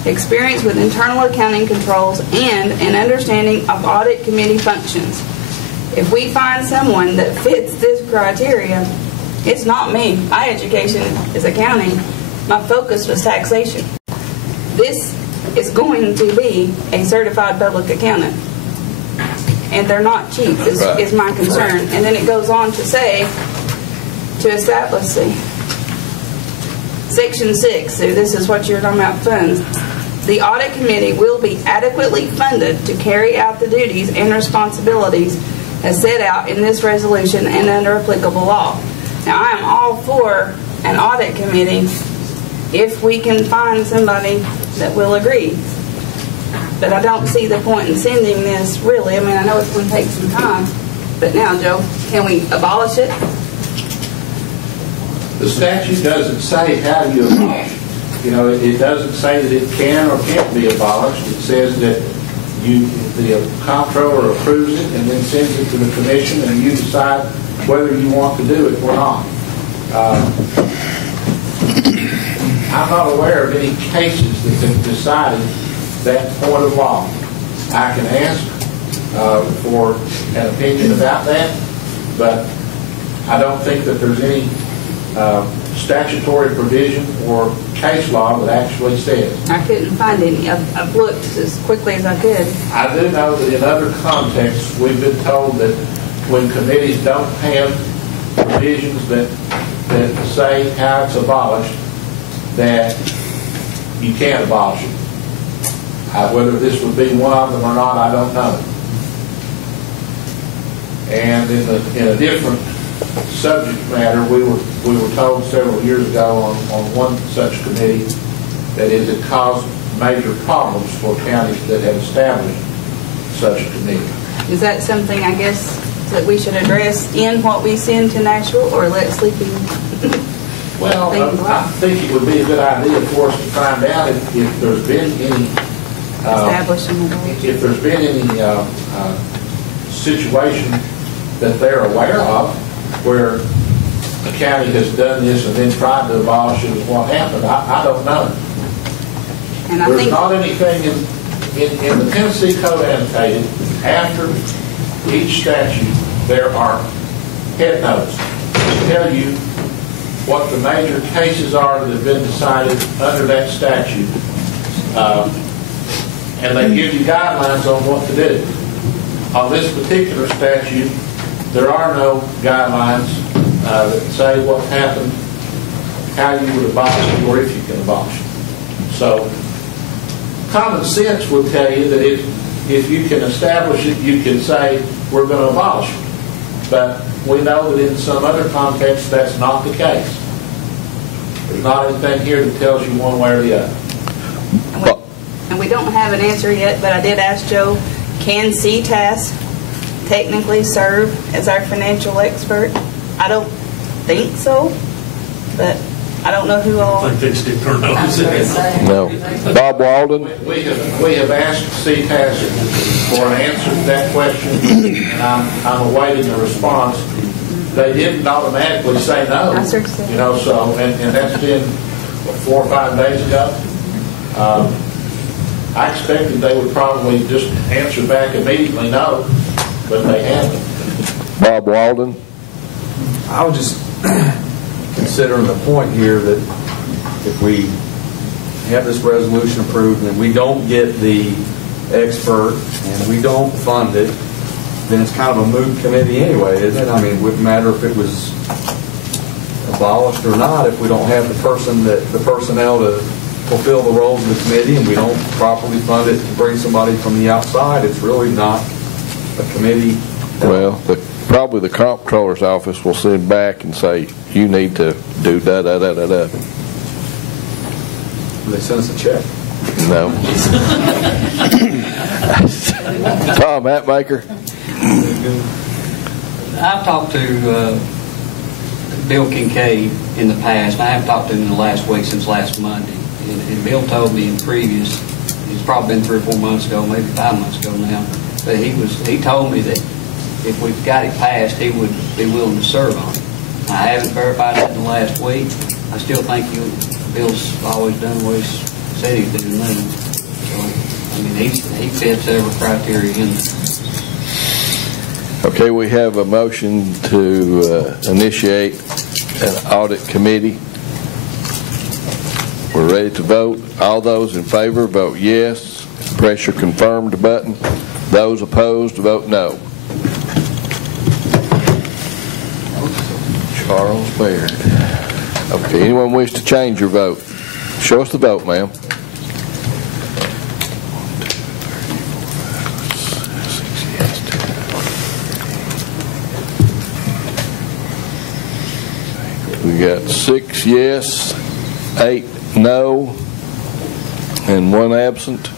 experience with internal accounting controls, and an understanding of audit committee functions. If we find someone that fits this criteria, it's not me. My education is accounting. My focus was taxation. This is going to be a certified public accountant. And they're not cheap, is my concern. And then it goes on to say, to establish, Section 6, so this is what you're talking about, funds. The audit committee will be adequately funded to carry out the duties and responsibilities as set out in this resolution and under applicable law. Now, I am all for an audit committee if we can find somebody that will agree. But I don't see the point in sending this, really. I mean, I know it's going to take some time. But now, Joe, can we abolish it? The statute doesn't say how you abolish it. You know, it doesn't say that it can or can't be abolished. It says that the comptroller approves it and then sends it to the commission, and you decide whether you want to do it or not. I'm not aware of any cases that have decided that point of law. I can ask for an opinion about that, but I don't think that there's any statutory provision or case law that actually says. I couldn't find any. I've looked as quickly as I could. I do know that in other contexts we've been told that when committees don't have provisions that say how it's abolished, that you can't abolish it. Whether this would be one of them or not, I don't know. And in a different subject matter, we were told several years ago on one such committee that it had caused major problems for counties that had established such a committee. Is that something, I guess, that we should address in what we send to Nashville, or let sleeping Well, I think it would be a good idea for us to find out if there's been any if there's been any situation that they're aware of where the county has done this and then tried to abolish it and what happened. I don't know. And there's not anything in the Tennessee Code annotated. After each statute, there are head notes to tell you what the major cases are that have been decided under that statute. And they give you guidelines on what to do. On this particular statute, there are no guidelines that say what happened, how you would abolish it, or if you can abolish it. So, common sense would tell you that if you can establish it, you can say, we're going to abolish it. But we know that in some other contexts, that's not the case. There's not anything here that tells you one way or the other. And we don't have an answer yet, but I did ask Joe, can CTAS technically serve as our financial expert? I don't think so, but I don't know who all. I think they stick their nose in it. No. Bob Walden? We have asked CTAS for an answer to that question, and I'm awaiting a response. They didn't automatically say no. You know, so, and that's been, 4 or 5 days ago. I expected they would probably just answer back immediately no, but they haven't. Bob Walden? I was just considering the point here that if we have this resolution approved and we don't get the expert and we don't fund it, then it's kind of a moot committee anyway, isn't it? I mean, it wouldn't matter if it was abolished or not if we don't have the personnel to fulfill the roles of the committee, and we don't properly fund it to bring somebody from the outside. It's really not a committee. Well, probably the comptroller's office will send back and say, you need to do da-da-da-da-da. Will they send us a check? No. Tom Hatmaker? I've talked to Bill Kincaid in the past. I haven't talked to him in the last week since last Monday. and Bill told me in previous, it's probably been 3 or 4 months ago, maybe 5 months ago now, but he told me that if we've got it passed, he would be willing to serve on it. I haven't verified that in the last week. I still think Bill's always done what he said he'd do. So, I mean, he fits every criteria in there. Okay, we have a motion to initiate an audit committee. We're ready to vote. All those in favor, vote yes. Press your confirmed button. Those opposed, vote no. Charles Baird. Okay, anyone wish to change your vote? Show us the vote, ma'am. We got 6 yes, 8 no, and 1 absent.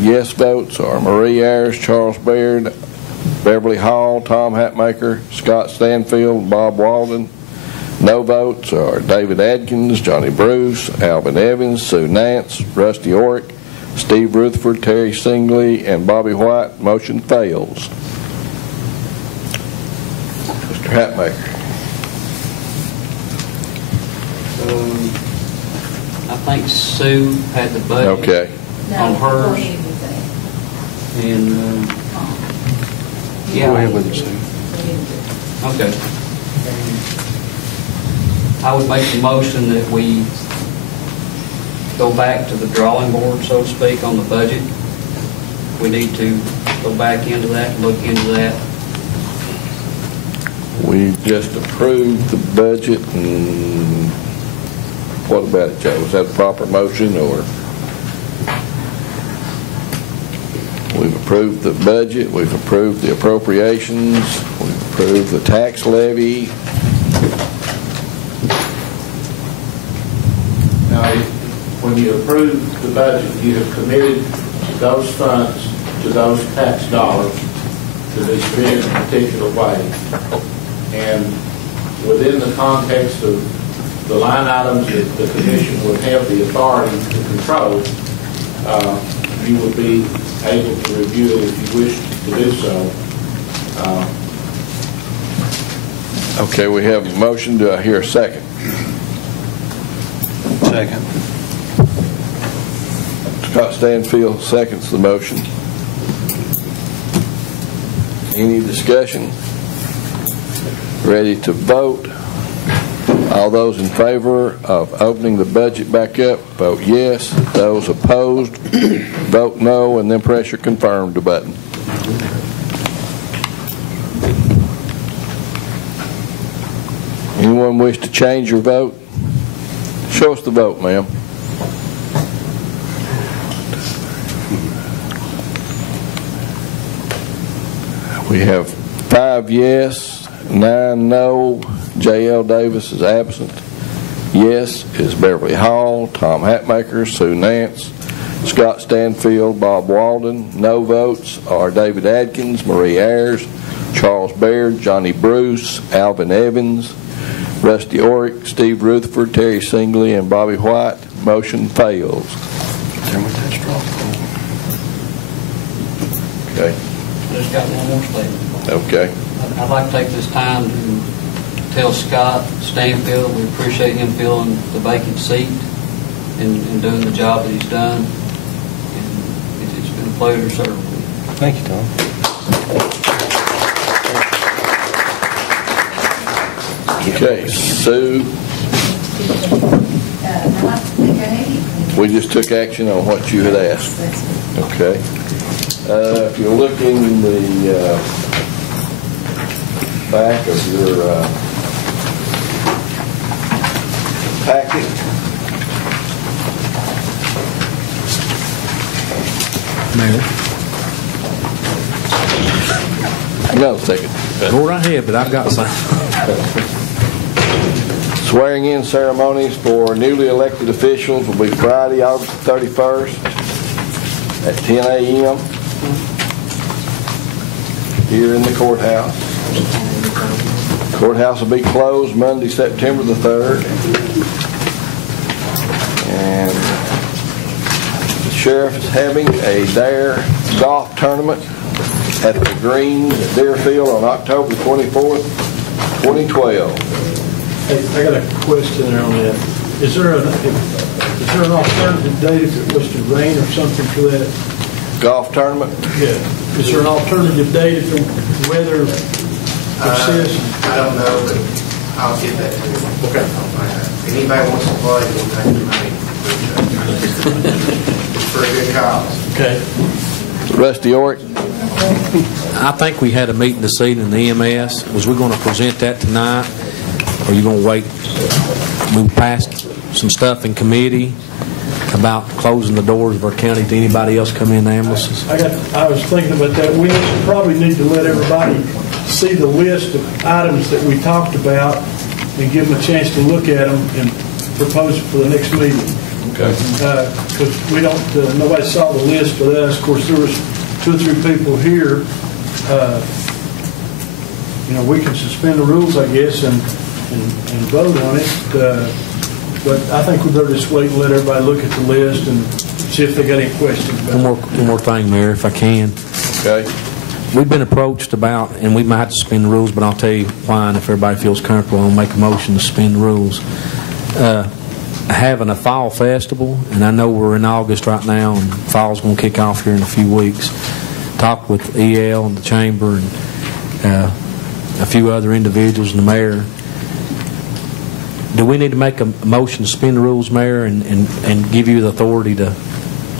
Yes votes are Marie Ayers, Charles Baird, Beverly Hall, Tom Hatmaker, Scott Stanfield, Bob Walden. No votes are David Adkins, Johnny Bruce, Alvin Evans, Sue Nance, Rusty Orick, Steve Rutherford, Terry Singley, and Bobby White. Motion fails. Mr. Hatmaker. I think Sue had the budget Okay. on hers. And, yeah. Go ahead with it, Sue. Okay. I would make the motion that we go back to the drawing board, so to speak, on the budget. We need to go back into that, look into that. We just approved the budget, and what about it, Joe? Was that a proper motion, or? We've approved the budget, we've approved the appropriations, we've approved the tax levy. Now, when you approve the budget, you have committed those funds to those tax dollars to be spent in a particular way. And within the context of the line items that the Commission would have the authority to control, you would be able to review it if you wish to do so. Okay, we have a motion. Do I hear a second? Second. Scott Stanfield seconds the motion. Any discussion? Ready to vote? All those in favor of opening the budget back up, vote yes. Those opposed, vote no, and then press your confirmed button. Anyone wish to change your vote? Show us the vote, ma'am. We have 5 yes, 9 no. J.L. Davis is absent. Yes is Beverly Hall, Tom Hatmaker, Sue Nance, Scott Stanfield, Bob Walden. No votes are David Adkins, Marie Ayers, Charles Baird, Johnny Bruce, Alvin Evans, Rusty Orick, Steve Rutherford, Terry Singley, and Bobby White. Motion fails. Okay. Just got one more statement. Okay. I'd like to take this time to tell Scott Stanfield we appreciate him filling the vacant seat and doing the job that he's done. And it's been a pleasure serving with him. Thank you, Tom. Okay, Sue. We just took action on what you had asked. Okay. If you look in the back of your packet, Mayor. hang on a second. Go right ahead, but I've got something. Swearing-in ceremonies for newly elected officials will be Friday, August 31st at 10 a.m. here in the courthouse. Courthouse will be closed Monday, September the 3rd. sheriff is having a Dare golf tournament at the Greens at Deerfield on October 24th, 2012. Hey, I got a question there on that. Is there an alternative date if it was to rain or something for that? Golf tournament? Yeah. Is there an alternative date if the weather persists? I don't know, but I'll get that to you. Okay. If anybody wants to play, we'll take the money. It's for a good cause. Okay. Rusty York? I think we had a meeting this evening in the EMS. Was we going to present that tonight, or are you going to wait? We passed some stuff in committee about closing the doors of our county to anybody else come in ambulances. I was thinking about that. We probably need to let everybody see the list of items that we talked about and give them a chance to look at them and propose it for the next meeting. Okay. Because we don't, nobody saw the list but us. Of course, there was 2 or 3 people here. We can suspend the rules, I guess, and vote on it. But I think we better just wait and let everybody look at the list and see if they got any questions about it. One more thing, Mayor, if I can. Okay. We've been approached about, and we might have to suspend the rules, but I'll tell you why, and if everybody feels comfortable, I'll make a motion to suspend the rules. Having a fall festival, and I know we're in August right now, and fall's going to kick off here in a few weeks. Talked with EL and the chamber and a few other individuals and the mayor. Do we need to make a motion to suspend the rules, Mayor, and give you the authority to,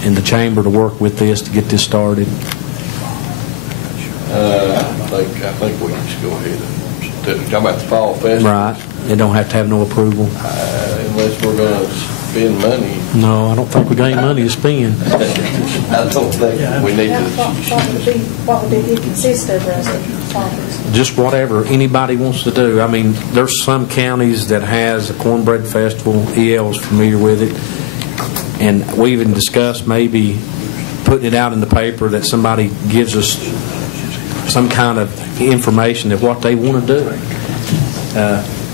in the chamber, to work with this to get this started? I think we can just go ahead and talk about the fall festival. Right. They don't have to have no approval. Unless we're going to spend money. No, I don't think we got any money to spend. I don't think we need to. What would it consist of, Rusty? Just whatever anybody wants to do. I mean, there's some counties that has a cornbread festival. EL is familiar with it. And we even discussed maybe putting it out in the paper that somebody gives us some kind of information of what they want to do.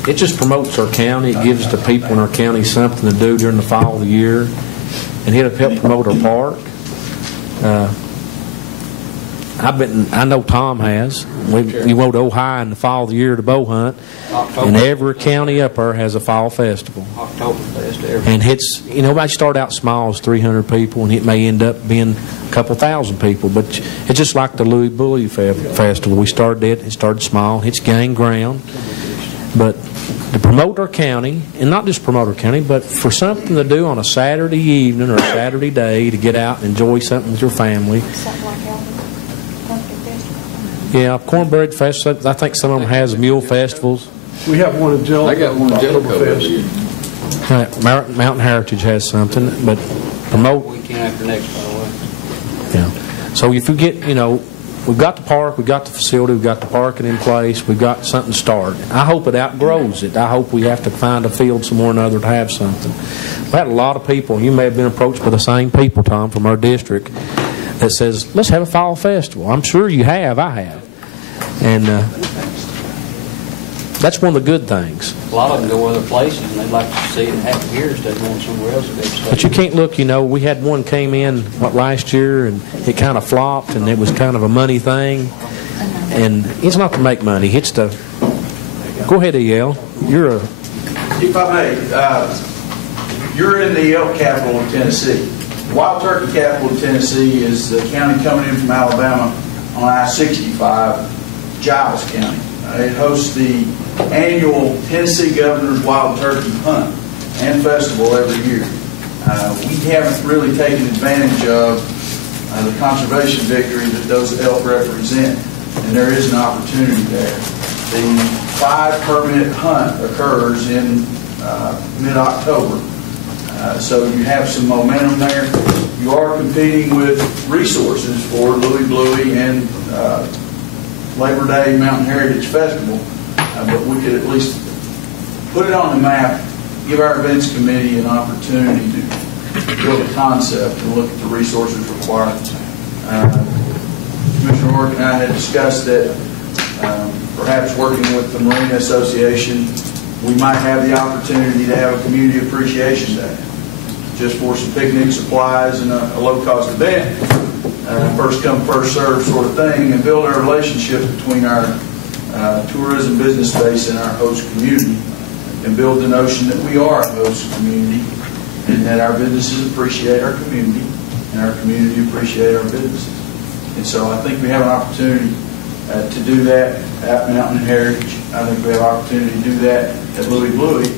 It just promotes our county. It gives the people in our county something to do during the fall of the year. And it'll help promote our park. I know Tom has. We go to Ohio in the fall of the year to bow hunt, and every county up there has a fall festival. Oktoberfest. And it's, might start out small as 300 people, and it may end up being a couple thousand people. But it's just like the Louis Bully Festival. We started it started small. It's gained ground. But to promote our county, and not just promote our county, but for something to do on a Saturday evening or a Saturday day to get out and enjoy something with your family. Yeah, Cornbread Festival. I think some of them has mule festivals. We have one in Jellicoe. I got one in Jellicoe. Mountain Heritage has something, but promote. Weekend after next, by the way. Yeah. So if you get, we've got the park, we've got the facility, we've got the parking in place, we've got something started. I hope it outgrows it. I hope we have to find a field somewhere or another to have something. We had a lot of people, you may have been approached by the same people, Tom, from our district, that says, let's have a fall festival. I'm sure you have. I have. And that's one of the good things. A lot of them go other places, and they'd like to see it happen here instead of going somewhere else. But you can't look, we had one came in last year, and it kind of flopped, and it was kind of a money thing. And it's not to make money. It's to... Go ahead, E.L. You're a... If I may, you're in the elk capital of Tennessee. Wild turkey capital of Tennessee is the county coming in from Alabama on I-65, Giles County. It hosts the annual Tennessee Governor's Wild Turkey Hunt and Festival every year. We haven't really taken advantage of the conservation victory that those elk represent, and there is an opportunity there. The 5-permit hunt occurs in mid-October. So you have some momentum there. You are competing with resources for Louis Bluey and Labor Day Mountain Heritage Festival, but we could at least put it on the map, give our events committee an opportunity to build a concept and look at the resources required. Commissioner Ork and I had discussed that perhaps working with the Marina Association, we might have the opportunity to have a community appreciation day. just for some picnic supplies and a low-cost event, first come, first served sort of thing, and build our relationship between our tourism business base and our host community, and build the notion that we are a host community and that our businesses appreciate our community and our community appreciate our businesses. And so I think we have an opportunity to do that at Mountain Heritage. I think we have an opportunity to do that at Louie Bluey.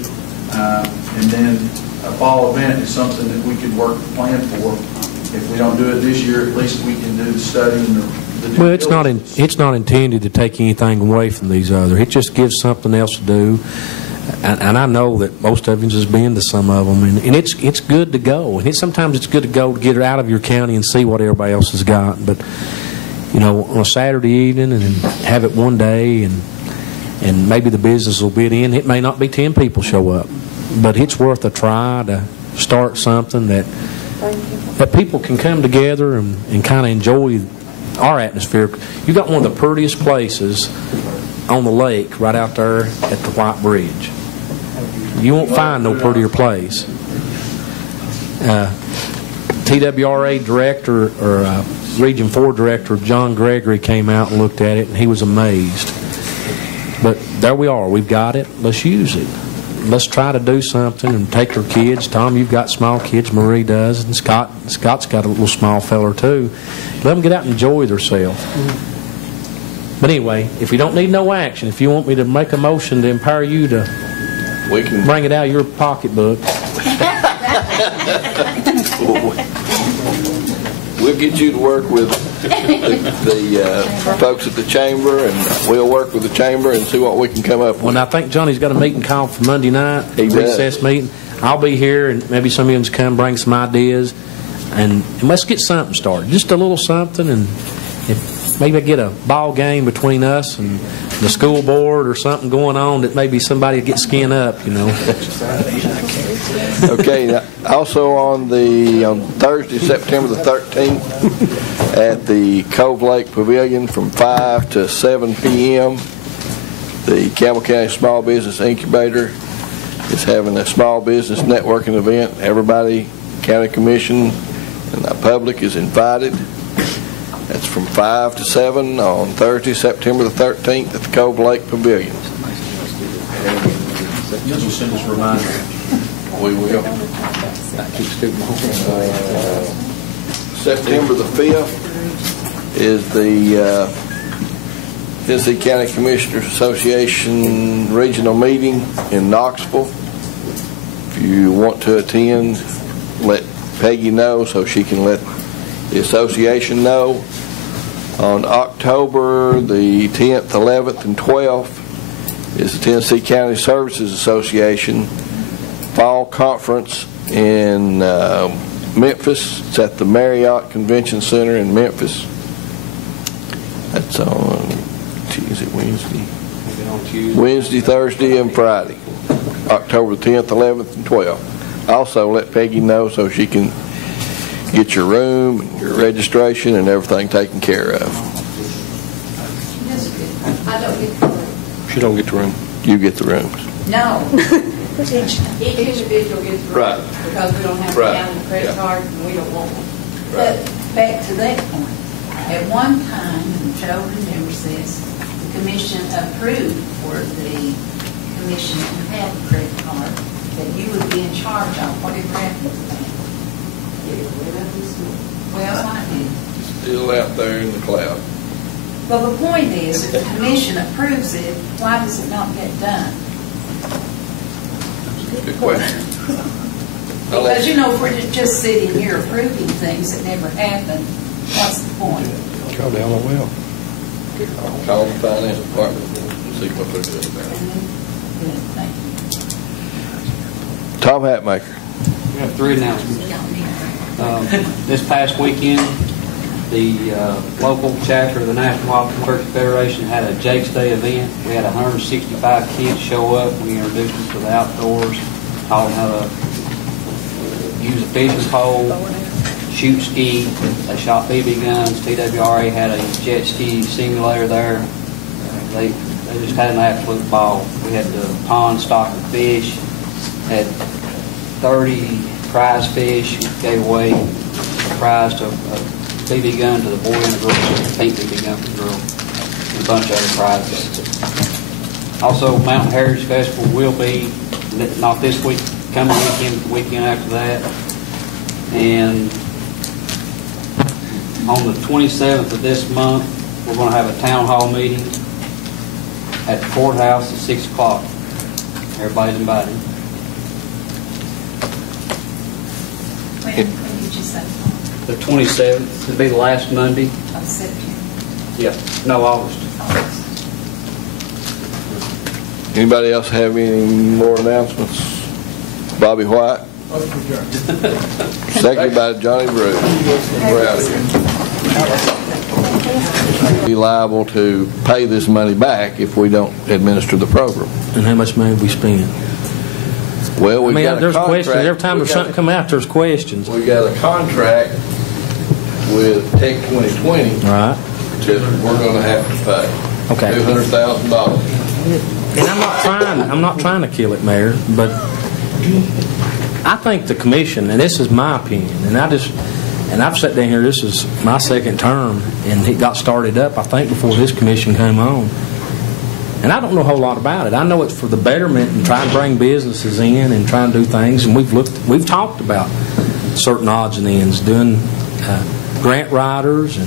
And then a fall event is something that we could work the plan for. If we don't do it this year, at least we can do the study and the due Well, it's diligence. not intended to take anything away from these other. It just gives something else to do. And I know that most of you has been to some of them, and it's good to go. And sometimes it's good to go to get it out of your county and see what everybody else has got. But you know, on a Saturday evening and have it one day, and maybe the business will bid in. It may not be 10 people show up, but it's worth a try to start something that people can come together and kind of enjoy our atmosphere. You got one of the prettiest places on the lake right out there at the White Bridge. You won't find no prettier place. TWRA director or Region 4 director John Gregory came out and looked at it, and he was amazed. But there we are. We've got it. Let's use it. Let's try to do something and take our kids. Tom, you've got small kids. Marie does, and Scott's got a little small feller too. Let them get out and enjoy themselves. But anyway, if you don't need no action, if you want me to make a motion to empower you to bring it out of your pocketbook. We'll get you to work with the folks at the chamber, and we'll work with the chamber and see what we can come up with. Well, I think Johnny's got a meeting called for Monday night, recess meeting. I'll be here, and maybe some of you can come bring some ideas, and let's get something started. Just a little something, and if maybe I get a ball game between us and the school board or something going on that maybe somebody will get skinned up, you know. Okay, also on Thursday, September the 13th, at the Cove Lake Pavilion from 5 to 7 p.m., the Campbell County Small Business Incubator is having a small business networking event. Everybody, county commission, and the public is invited. That's from 5 to 7 on Thursday, September the 13th at the Cove Lake Pavilion. You'll send us a reminder. We will. September the 5th is the Tennessee County Commissioners Association regional meeting in Knoxville. If you want to attend, let Peggy know so she can let the association know. On October the 10th, 11th, and 12th is the Tennessee County Services Association Fall Conference in Memphis. It's at the Marriott Convention Center in Memphis. That's on Wednesday, Thursday, and Friday, October 10th, 11th, and 12th. Also, let Peggy know so she can get your room, and your registration, and everything taken care of. I don't get the room. She don't get the room. You get the rooms. No. Each individual gets the room. Right. Because we don't have a county credit card and we don't want one. But back to that point, at one time, and Joe remembers this, the commission approved for the commission to have a credit card that you would be in charge of whatever happened to that. Well, I did. Still out there in the cloud. Well, the point is, if the commission approves it, why does it not get done? Good question. Because, you know, if we're just sitting here approving things that never happened, what's the point? Call the LOL. Call the finance department and see what they're doing about it. Good, thank you. Tom Hatmaker. We have 3 announcements. This past weekend, the local chapter of the National Walking Turkey Federation had a Jake's Day event. We had 165 kids show up. We introduced them to the outdoors, taught them how to use a fishing pole, shoot ski. They shot BB guns. TWRA had a jet ski simulator there. They just had an absolute ball. We had the pond stocked with fish. Had 30 prize fish, gave away a prize to a BB gun to the boy and the girl, a pink BB gun for the girl, and a bunch of other prizes. Also, Mountain Heritage Festival will be, not this week, coming weekend, the weekend after that. And on the 27th of this month, we're going to have a town hall meeting at the courthouse at 6 o'clock. Everybody's invited. When did you say? The 27th, it'll be the last Monday. Of September. Yeah, no, August. Anybody else have any more announcements? Bobby White. Seconded by Johnny Brew. We're out of here. Be liable to pay this money back if we don't administer the program. And how much money we spend? Well, we've got a there's contract. questions. Every time there's something come out, there's questions. We got a contract with Tech 2020 Right. that we're going to have to pay. Okay. $200,000. And I'm not trying to kill it, Mayor, but I think the commission, and this is my opinion, and I've sat down here, this is my second term, and it got started up, I think, before this commission came on. And I don't know a whole lot about it. I know it's for the betterment and try and bring businesses in and try and do things, and we've talked about certain odds and ends, doing grant writers and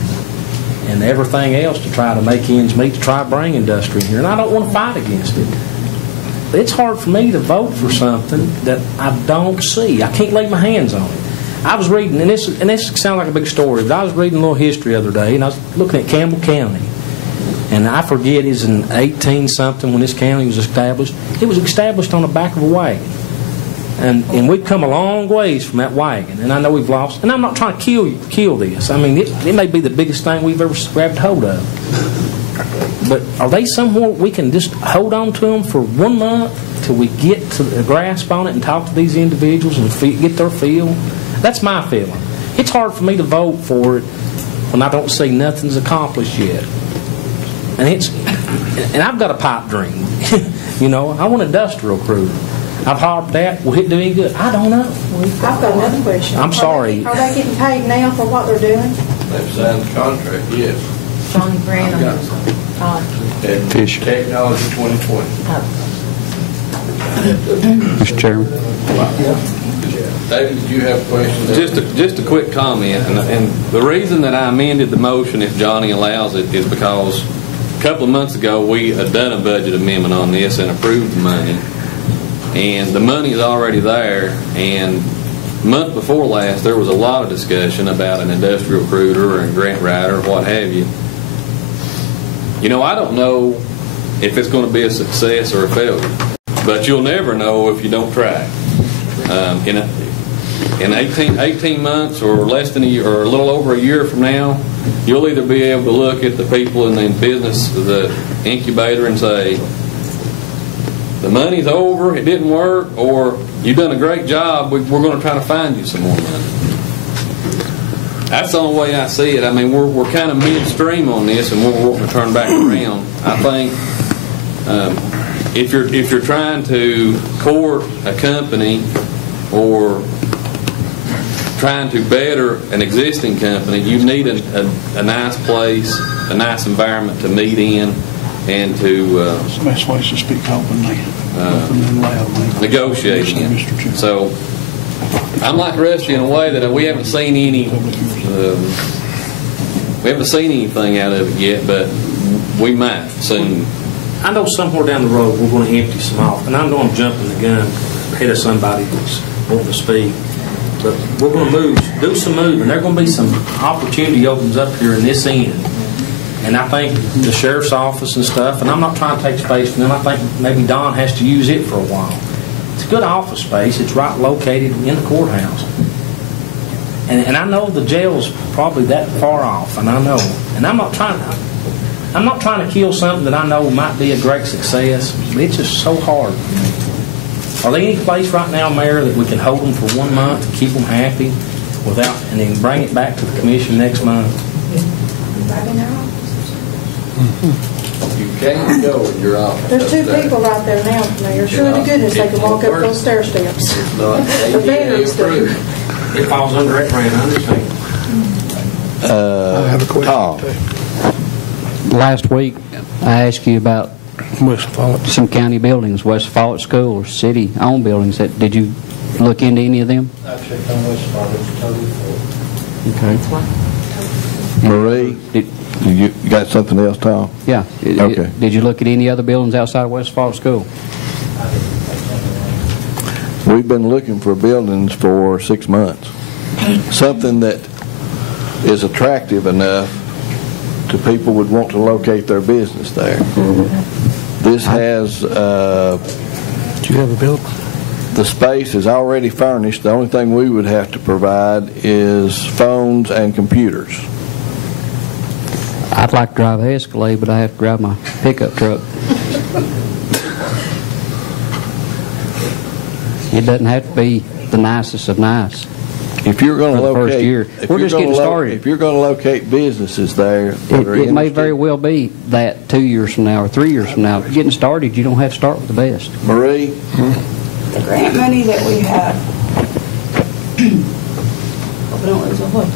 everything else to try to make ends meet, to try to bring industry in here. And I don't want to fight against it. But it's hard for me to vote for something that I don't see. I can't lay my hands on it. I was reading, and this sounds like a big story, but I was reading a little history the other day, and I was looking at Campbell County. And I forget, it's in 18-something when this county was established. It was established on the back of a wagon. And we've come a long ways from that wagon. And I know we've lost. And I'm not trying to kill this. I mean, it may be the biggest thing we've ever grabbed hold of. But are they somewhere we can just hold on to them for 1 month till we get to a grasp on it and talk to these individuals and get their feel? That's my feeling. It's hard for me to vote for it when I don't see nothing's accomplished yet. And I've got a pipe dream. You know, I want an industrial cruiser. I've harped that. Will it do any good? I don't know. I've got another question. I'm sorry. Are they getting paid now for what they're doing? They've signed the contract, yes. Johnny Brown. And Technology 2020. Mr. Chairman. David, did you have questions? Just a quick comment, and the reason that I amended the motion, if Johnny allows it, is because a couple of months ago we had done a budget amendment on this and approved the money, and the money is already there. And the month before last, there was a lot of discussion about an industrial recruiter or a grant writer or what have you. You know, I don't know if it's going to be a success or a failure, but you'll never know if you don't try. In 18 months or less than a year, or a little over a year from now, you'll either be able to look at the people in the business, the incubator, and say, the money's over, it didn't work, or you've done a great job, we're going to try to find you some more money. That's the only way I see it. I mean, we're kind of midstream on this, and we're wanting to turn back around. I think if you're trying to court a company or trying to better an existing company, you need a nice place, a nice environment to meet in, and to It's the best place to speak openly and loudly. negotiate in. So I'm like Rusty in a way that we haven't seen anything out of it yet, but we might soon. I know somewhere down the road we're going to empty some off, and I know I'm jumping the gun ahead of somebody that's wanting to speak, but we're going to do some moving. There's going to be some opportunity opens up here in this end, and I think the sheriff's office and stuff, and I'm not trying to take space from them, I think maybe Don has to use it for a while. It's a good office space. It's right located in the courthouse. And I know the jail's probably that far off, and I know. And I'm not trying to kill something that I know might be a great success, but it's just so hard for me. Are there any place right now, Mayor, that we can hold them for 1 month and keep them happy and then bring it back to the commission next month? You can't go in your office. There's two up there. people right there now, Mayor. Sure to goodness they can walk up those stair steps. It's not The veterans do. approved. It falls under that grant, I understand. I have a question, Tom. too. Last week, I asked you about West Follett. some county buildings, West Follett School, or city-owned buildings. Did you look into any of them? I checked on West Fargo's totally full. Okay. Marie, you got something else, Tom? Yeah. Okay. Did you look at any other buildings outside of West Follett School? We've been looking for buildings for 6 months. Something that is attractive enough to people would want to locate their business there. This has, Do you have a building? the space is already furnished. The only thing we would have to provide is phones and computers. I'd like to drive a Escalade, but I have to drive my pickup truck. It doesn't have to be the nicest of nice. If you're going to For the first locate, year. We're just getting started. If you're going to locate businesses there, that are It may interested- very well be that 2 years from now or 3 years from now. Getting started, you don't have to start with the best. Marie, The grant money that we have, hope I don't lose a hook.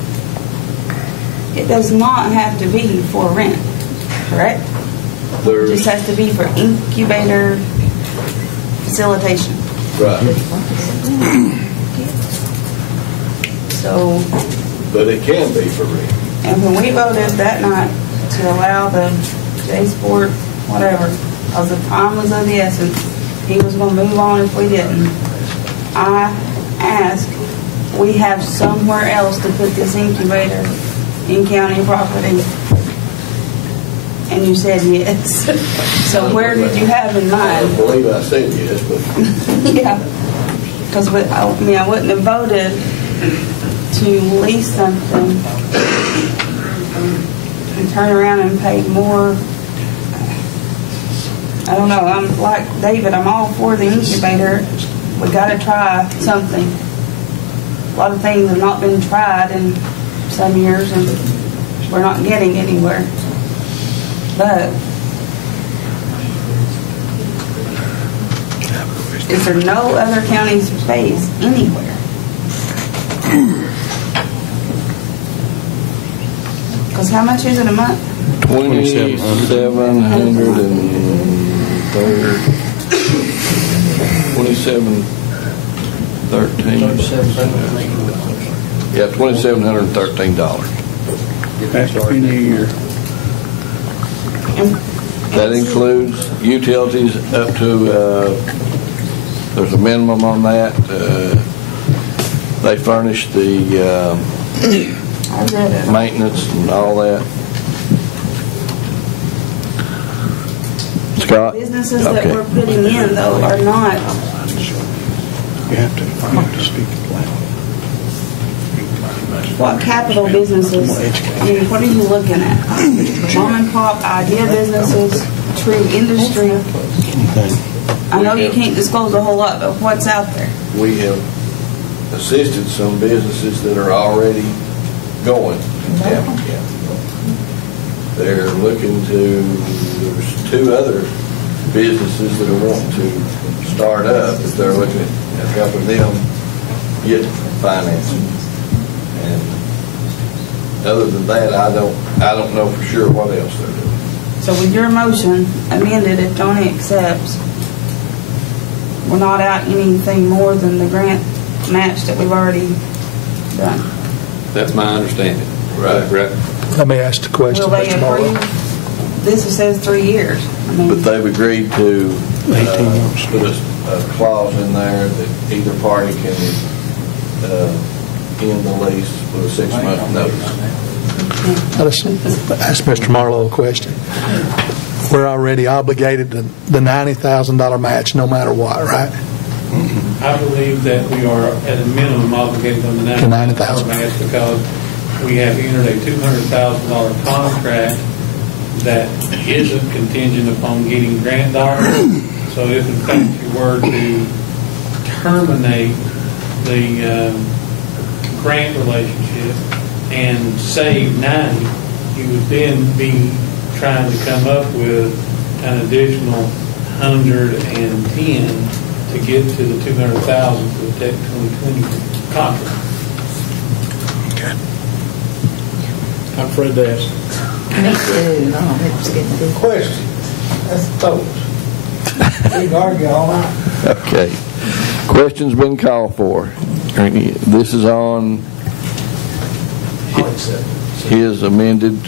It does not have to be for rent, correct? It just has to be for incubator facilitation. right? So, But it can be for rent. and when we voted that night to allow the J-Sport, whatever, because the time was of the essence, he was going to move on if we didn't. I asked, we have somewhere else to put this incubator in county property? And you said yes. So where did you have in I mind? believe I said yes, but Yeah, because I wouldn't have voted to lease something and turn around and pay more. I don't know, I'm like David, I'm all for the incubator. We got to try something. A lot of things have not been tried in some years, and we're not getting anywhere. But is there no other county space anywhere? Because how much is it a month? 2713. Yeah, $2,713. After a year. That includes utilities up to, there's a minimum on that. They furnish the I read it. maintenance and all that. Scott? Businesses that Okay. we're putting in, though, are not, You have to speak loud. what capital businesses, I mean, what are you looking at? Mom and pop idea businesses, true industry? I know you can't disclose a whole lot, but what's out there? We have assisted some businesses that are already going in Campbell County. They're looking to, there's 2 other businesses that are wanting to start up, that they're looking at helping them get financing. And other than that, I don't know for sure what else they're doing. So with your motion amended, if Tony accepts, we're not out anything more than the grant match that we've already done. That's my understanding. Right. Let me ask the question, Will they Mr. Morrow. approve? This says 3 years. I mean, But they've agreed to 18 months. put a clause in there that either party can end the lease with a 6-month notice. I just ask Mr. Marlowe a question. We're already obligated to the $90,000 match no matter what, right? I believe that we are at a minimum obligated on the $90,000 match because we have entered a $200,000 contract that isn't contingent upon getting grant dollars. So if in fact you were to terminate the grant relationship and save 90, you would then be trying to come up with an additional 110 to get to the 200,000 for the Tech 2020 contract. I'm afraid to ask. Me too. Oh, it's getting good. Question. That's thoughts. We can argue all night. Okay. Question's been called for. This is on his amended.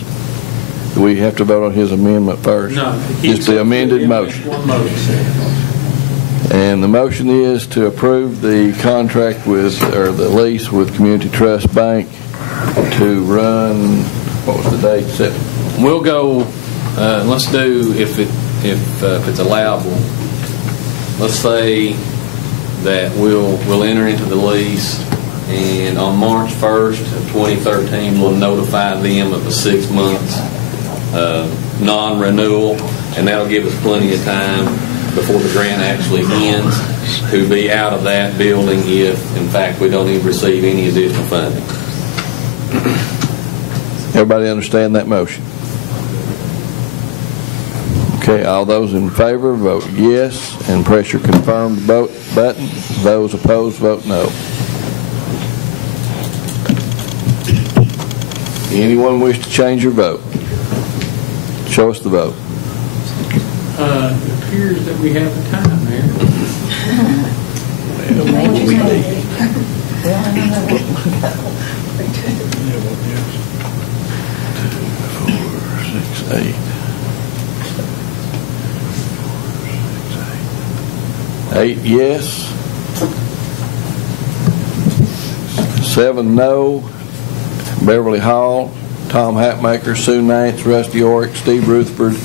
Do we have to vote on his amendment first? No. Just the amended motion. One motion. And the motion is to approve the contract with, or the lease with Community Trust Bank to run, what was the date? We'll go, let's do, if it's allowable, let's say that we'll enter into the lease, and on March 1st of 2013, we'll notify them of a 6 months non-renewal, and that'll give us plenty of time before the grant actually ends to be out of that building if, in fact, we don't even receive any additional funding. Everybody understand that motion? Okay, all those in favor vote yes and press your confirmed vote button. Those opposed vote no. Anyone wish to change your vote? Show us the vote. It appears that we have a time there. Eight yes, 7 no. Beverly Hall, Tom Hatmaker, Sue Nance, Rusty Orick, Steve Rutherford,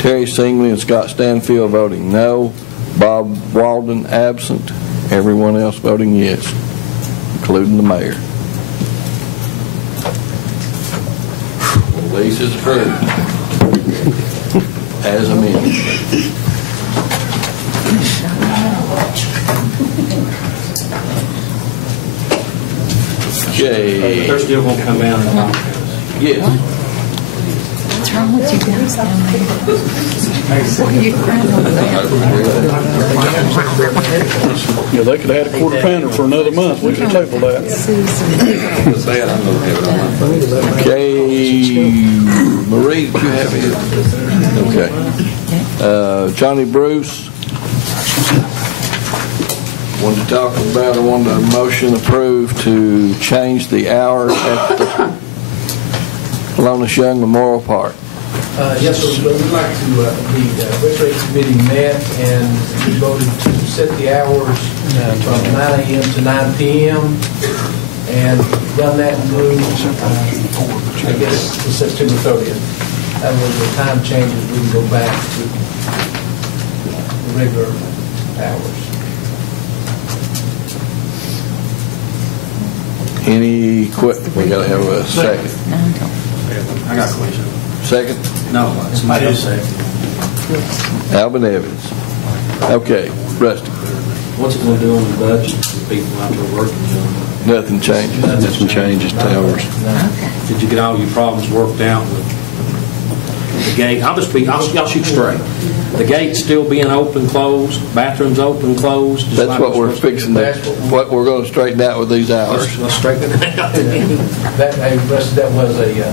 Terry Singley, and Scott Stanfield voting no. Bob Walden absent. Everyone else voting yes, including the mayor. The lease is approved as amended. Okay. They're still going to come down and talk to us. Yes. What's wrong with you guys down there? What are you crying over there? Yeah, they could have had a quarter pounder for another month. We could table that. Okay, Marie, do you have it? Okay. Johnny Bruce wanted to talk about, I wanted a motion approved to change the hours at the Lonis Young Memorial Park. Yes, sir. We'd like to, the Recreation Committee met and we voted to set the hours from 9 a.m. to 9 p.m. and done that through, I guess, to September 30th. That was the time changes. We can go back to the regular hours. Any questions? We got to have a second. I got a question. Second? No, somebody else said. Alvin Evans. Okay, Rusty. What's it going to do on the budget for people out there working? Nothing changes. Nothing changes to ours. Did you get all your problems worked out with the gate? I'll shoot straight. The gate's still being open, closed, bathrooms open, closed. That's like what we're fixing. What we're going to straighten out with these hours. Let's straighten it out. That was a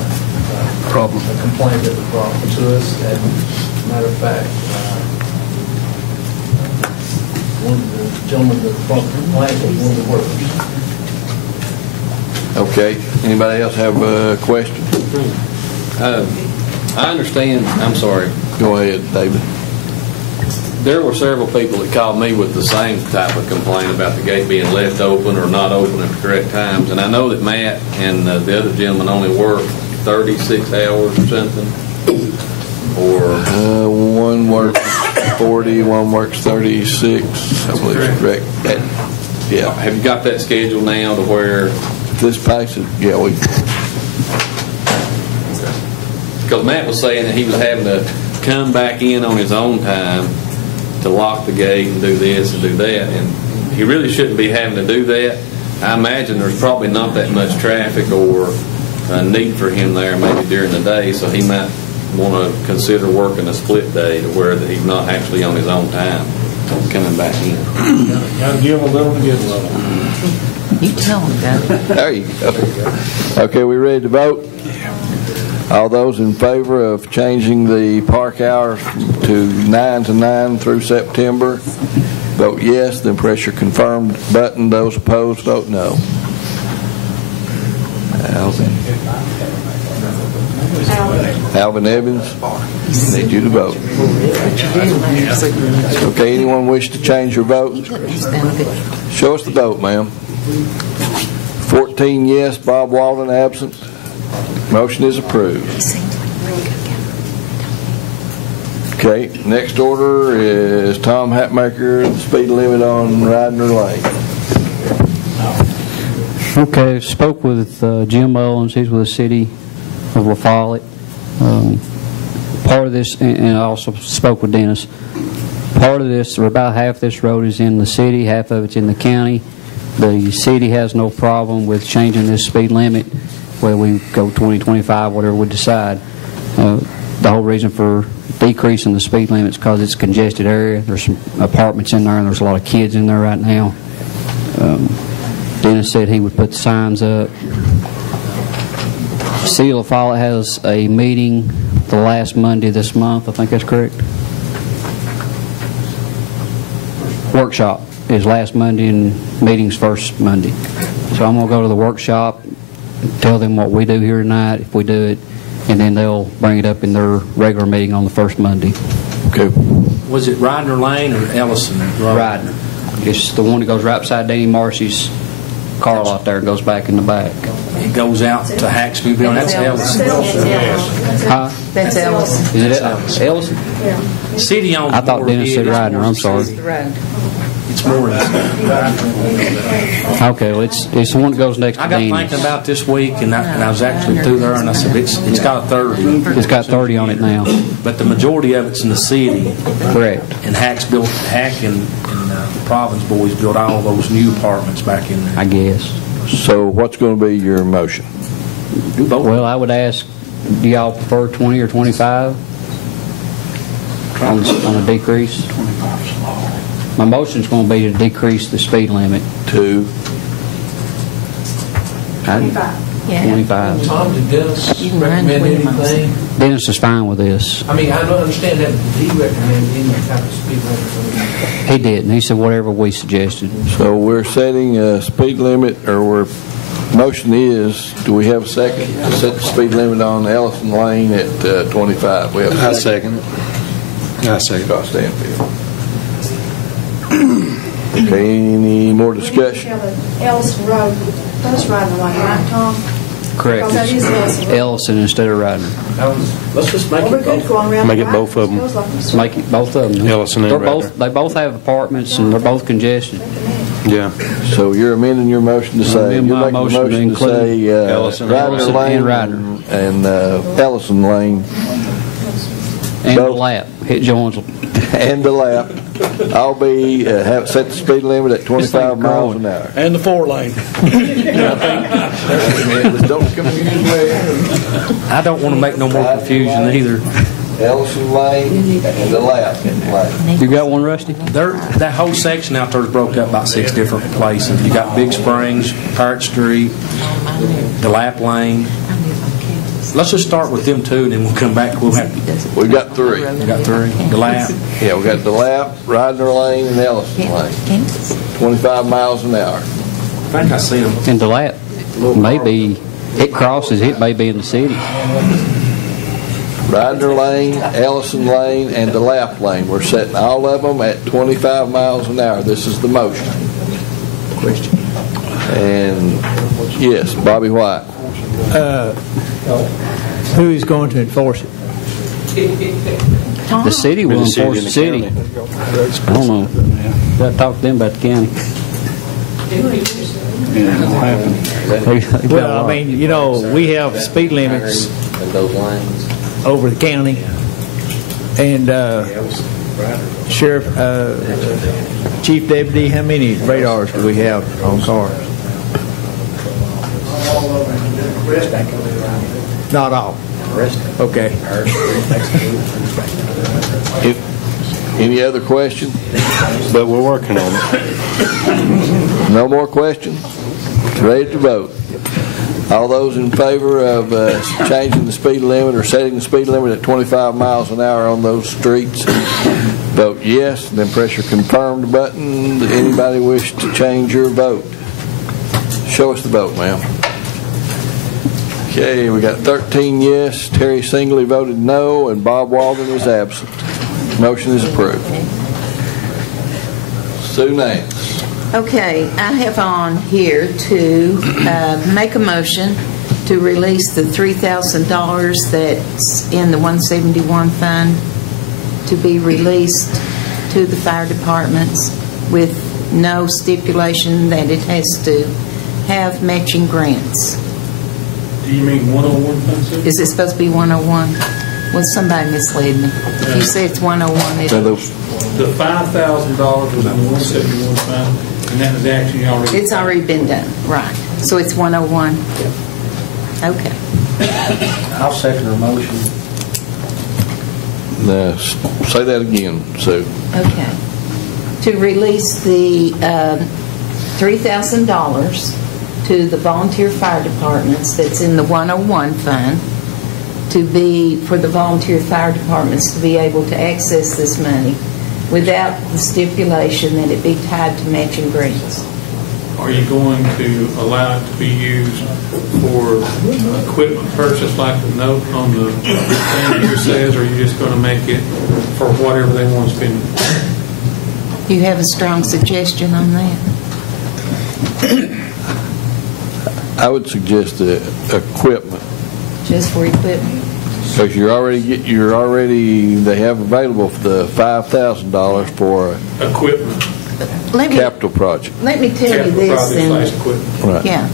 problem, a complaint that was brought to us. And matter of fact, one of the gentlemen that brought the complaint was one of the workers. Okay. Anybody else have a question? I understand. I'm sorry. Go ahead, David. There were several people that called me with the same type of complaint about the gate being left open or not open at the correct times. And I know that Matt and the other gentleman only work 36 hours or something. Or one works 40, one works 36. I believe is correct. Yeah. Have you got that scheduled now to where this passes? Yeah, we. Because Matt was saying that he was having to come back in on his own time to lock the gate and do this and do that, and he really shouldn't be having to do that. I imagine there's probably not that much traffic or need for him there maybe during the day, so he might want to consider working a split day to where that he's not actually on his own time coming back in. Gotta give a little to get a little. You tell him that. There you go. Okay, we ready to vote? All those in favor of changing the park hours to 9 to 9 through September, vote yes, then press your confirmed button. Those opposed, vote no. Alvin Evans, need you to vote. Okay, anyone wish to change your vote? Show us the vote, ma'am. 14 yes, Bob Walden absent. Motion is approved. Okay, next order is Tom Hatmaker, the speed limit on Ryder Lane. Okay, spoke with Jim Mullins. He's with the city of La Follette. Part of this, and I also spoke with Dennis. Part of this, or about half this road is in the city, half of it's in the county. The city has no problem with changing this speed limit, whether we go 20, 25, whatever we decide. The whole reason for decreasing the speed limit is because it's a congested area. There's some apartments in there, and there's a lot of kids in there right now. Dennis said he would put the signs up. City of La Follette has a meeting the last Monday this month. I think that's correct. Workshop is last Monday and meeting's first Monday. So I'm going to go to the workshop, tell them what we do here tonight, if we do it, and then they'll bring it up in their regular meeting on the first Monday. Okay. Was it Ryder Lane or Ellison? Ryder. It's the one that goes right beside Danny Marcy's car lot there and goes back in the back. It goes out to Hacksville. That's Ellison. Huh? That's Ellison. Is it Ellison? Yeah. City owns. I thought Dennis said Ryder. I'm sorry. It's more. Okay, well, it's the one that goes next to I got Danny's. thinking about this week, and I was actually through there, and I said it's got a 30. It's got 30 on it now. But the majority of it's in the city. Correct. And Hack and the Province boys built all those new apartments back in there. I guess. So what's going to be your motion? Well, I would ask, do y'all prefer 20 or 25 on a decrease? My motion's going to be to decrease the speed limit to 25. 25. Tom, did Dennis recommend anything? Dennis is fine with this. I mean, I don't understand that, but did he recommend any type of speed limit? He didn't. He said whatever we suggested. So we're setting a speed limit, or motion is, do we have a second to set the speed limit on Ellison Lane at 25? We have a second. I second. Scott Stanfield. Okay, any more discussion? Ellison Road, that's Ryder Lane, right, Tom? Correct. Because that is Ellison. Ellison instead of Ryder. Let's just make Well, we're good going around. Make it both of them. Make it both of them. Ellison and Ryder. They both have apartments, and they're both congested. Yeah. So you're amending your motion to say, amend you're my making a motion to motion to include say Ellison Lane and Ryder. and Ellison Lane And the lap. Hit Jones. and the lap. I'll be set the speed limit at 25 miles an hour. And the 4-lane. I don't want to make no more confusion either. Ellison Lane and the lap lane. You got one, Rusty? That whole section out there is broke up about 6 different places. You got Big Springs, Parrott Street, the Lap Lane. Let's just start with them two, and then we'll come back. We've got 3. We got 3. The Lap. Yeah, we got the lap, Ryder Lane, and Ellison Lane. 25 miles an hour. I think I see them. And the lap, maybe it crosses. It may be in the city. Ryder Lane, Ellison Lane, and the lap lane. We're setting all of them at 25 miles an hour. This is the motion. Question. And yes, Bobby White. Who is going to enforce it? The city will enforce the city. I don't know. Got to talk to them about the county. Well, I mean, you know, we have speed limits over the county, and Sheriff, Chief Deputy, how many radars do we have on cars? Not all. Okay. Any other questions? But we're working on it. No more questions? Ready to vote. All those in favor of changing the speed limit or setting the speed limit at 25 miles an hour on those streets, vote yes. Then press your confirmed button. Anybody wish to change your vote? Show us the vote, ma'am. Okay, we got 13 yes. Terry Singley voted no, and Bob Walden is absent. Motion is approved. Sue Nance. Okay, I have on here to make a motion to release the $3,000 that's in the 171 fund to be released to the fire departments with no stipulation that it has to have matching grants. Do you mean 101 funds? Is it supposed to be 101? Well, somebody misled me. If you say it's 101, it is. The $5,000 was in the 171 fund, and that was actually already... It's already been done, right. So it's 101? Okay. I'll second her motion. Say that again, Sue. Okay. To release the $3,000 to the volunteer fire departments that's in the 101 fund, to be, for the volunteer fire departments to be able to access this money without the stipulation that it be tied to matching grants. Are you going to allow it to be used for equipment purchase like the note on the thing here says, or are you just going to make it for whatever they want to spend it? You have a strong suggestion on that? I would suggest the equipment. Just for equipment? Because they have available for the $5,000 for equipment. Capital project. Let me tell you this then. Right. Yeah.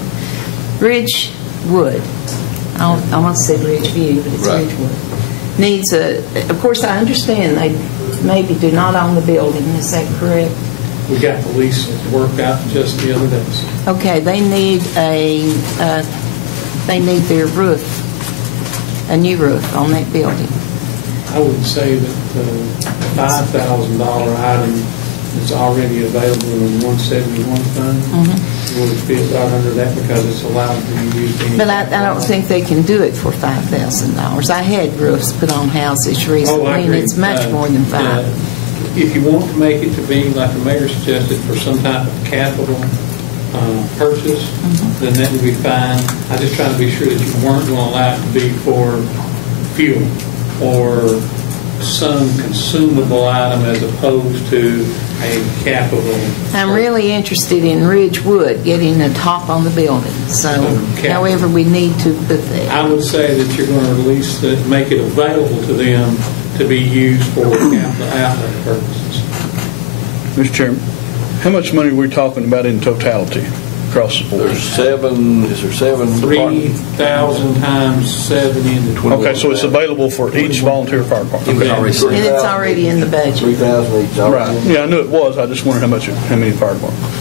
Ridgewood, I almost said Ridgeview, but it's right. Ridgewood, needs of course I understand they maybe do not own the building, is that correct? We got the lease worked out just the other days. Okay, they need their roof, a new roof on that building. I would say that the $5,000 item is already available in the 171 fund. Would fit right under that because it's allowed to be used. But I don't think they can do it for $5,000. I had roofs put on houses recently, and it's much more than $5,000. If you want to make it to be, like the mayor suggested, for some type of capital purchase, then that would be fine. I just trying to be sure that you weren't going to allow it to be for fuel or some consumable item as opposed to a capital. I'm really interested in Ridgewood getting a top on the building. So, however we need to put that. I would say that you're going to release that, make it available to them to be used for capital outlay purposes. Mr. Chairman, how much money are we talking about in totality across the board? There's seven. Is there seven? 3,000 times 7 into 20. Okay, so it's available for each volunteer fire department. Okay. And it's already in the budget. 3,000 each. Right. Yeah, I knew it was. I just wondered how many fire departments.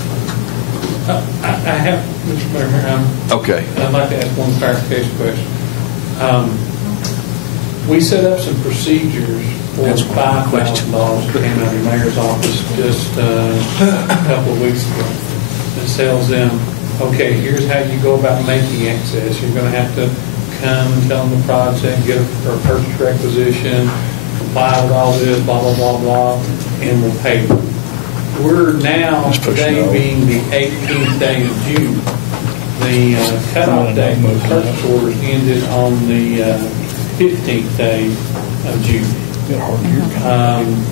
I have, Mr. Mayor, okay. I'd like to ask one clarification question. We set up some procedures for $5,000 that came out of the mayor's office just a couple of weeks ago. That tells them, okay, here's how you go about making access. You're going to have to come and tell them the project, get a purchase requisition, comply with all this, blah, blah, blah, blah, and we'll pay them. We're now, today being the 18th day of June, the cutoff date for the purchase orders ended on the 15th day of June.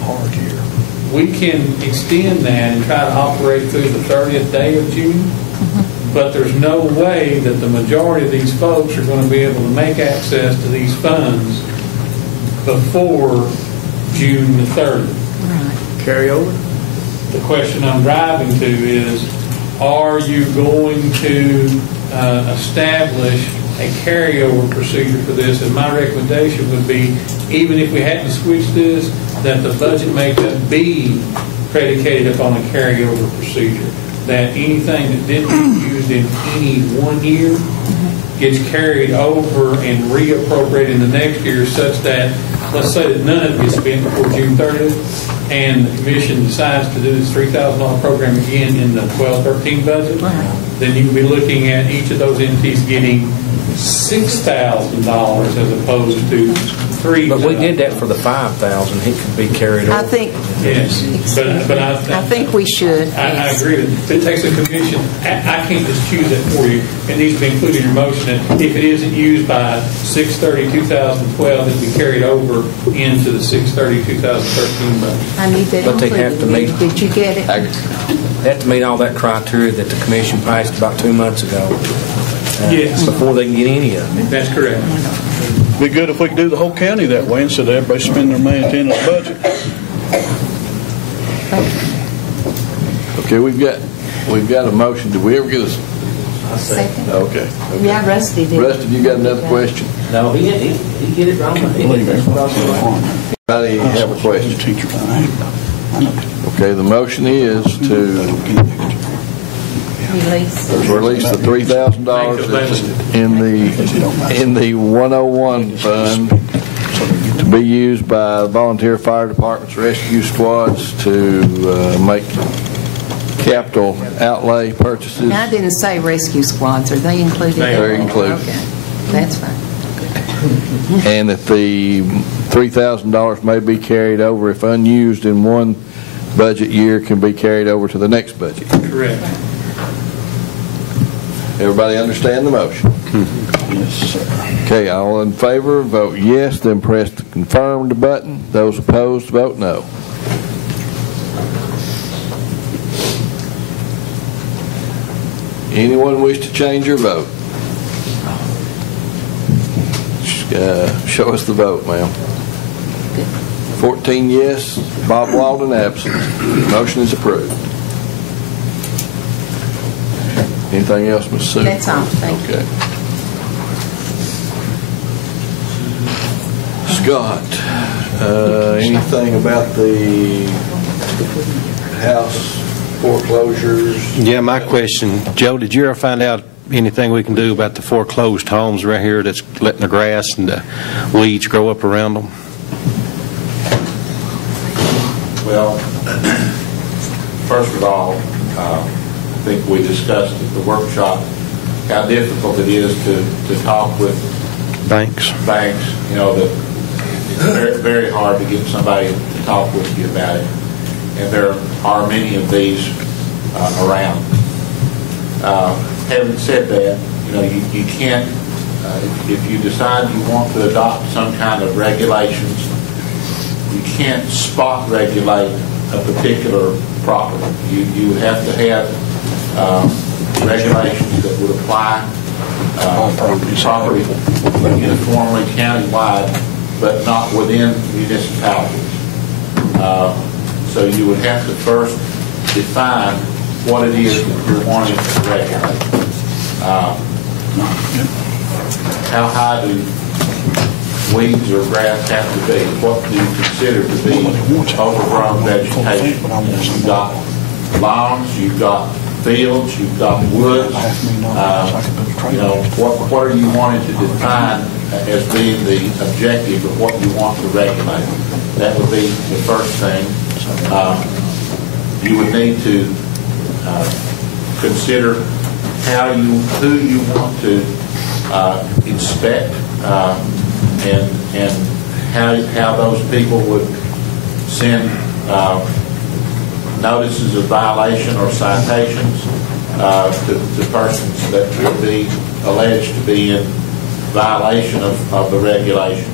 Hard year. We can extend that and try to operate through the 30th day of June, but there's no way that the majority of these folks are going to be able to make access to these funds before June the 30th. Right. Carry over? The question I'm driving to is, are you going to establish a carryover procedure for this? And my recommendation would be, even if we had to switch this, that the budget makeup be predicated upon a carryover procedure. That anything that didn't get used in any one year gets carried over and reappropriated in the next year such that, let's say that none of it gets spent before June 30th, and the commission decides to do this $3,000 program again in the 12-13 budget, then you can be looking at each of those entities getting $6,000 as opposed to $3,000. But we did that for the 5,000. It could be carried over. I think, yes, but I think we should. I agree that it takes a commission. I can't just choose that for you. It needs to be included in your motion that if it isn't used by 6/30/2012, it'll be carried over into the 6/30/2013 budget. I need that But they have to included. meet. Did you get it? They have to meet all that criteria that the commission passed about 2 months ago. Yes. Before they can get any of it. That's correct. Be good if we could do the whole county that way instead of everybody spending their maintenance budget. Okay, we've got a motion. Did we ever get a Second. Okay. Yeah, Rusty did. Rusty, you got another question? No, he get it wrong. Anybody have a question? Okay, the motion is to release the $3,000 that's in the 101 fund to be used by volunteer fire departments, rescue squads to make capital outlay purchases. Now, I didn't say rescue squads. Are they included? They're included. Okay, that's fine. And that the $3,000 may be carried over if unused in one budget year, can be carried over to the next budget. Correct. Everybody understand the motion? Yes, sir. Okay, all in favor, vote yes, then press the confirmed button. Those opposed, vote no. Anyone wish to change your vote? Show us the vote, ma'am. 14 yes, Bob Walden absent. Motion is approved. Anything else, Ms. Sue? That's all. Thank you. Okay. Scott, anything about the house foreclosures? Yeah, my question, Joe, did you ever find out anything we can do about the foreclosed homes right here that's letting the grass and the weeds grow up around them? Well, first of all, I think we discussed at the workshop how difficult it is to talk with banks. You know, that it's very, very hard to get somebody to talk with you about it. And there are many of these around. Having said that, you know, you can't, if you decide you want to adopt some kind of regulations, you can't spot regulate a particular property. You would have to have regulations that would apply property uniformly countywide, but not within municipalities. So you would have to first define what it is that you're wanting to regulate. How high do weeds or grass have to be? What do you consider to be overgrown vegetation? You've got lawns, you've got fields, you've got woods. You know, what are you wanting to define as being the objective of what you want to regulate? That would be the first thing. You would need to consider who you want to inspect, and how those people would send notices of violation or citations to persons that would be alleged to be in violation of the regulation.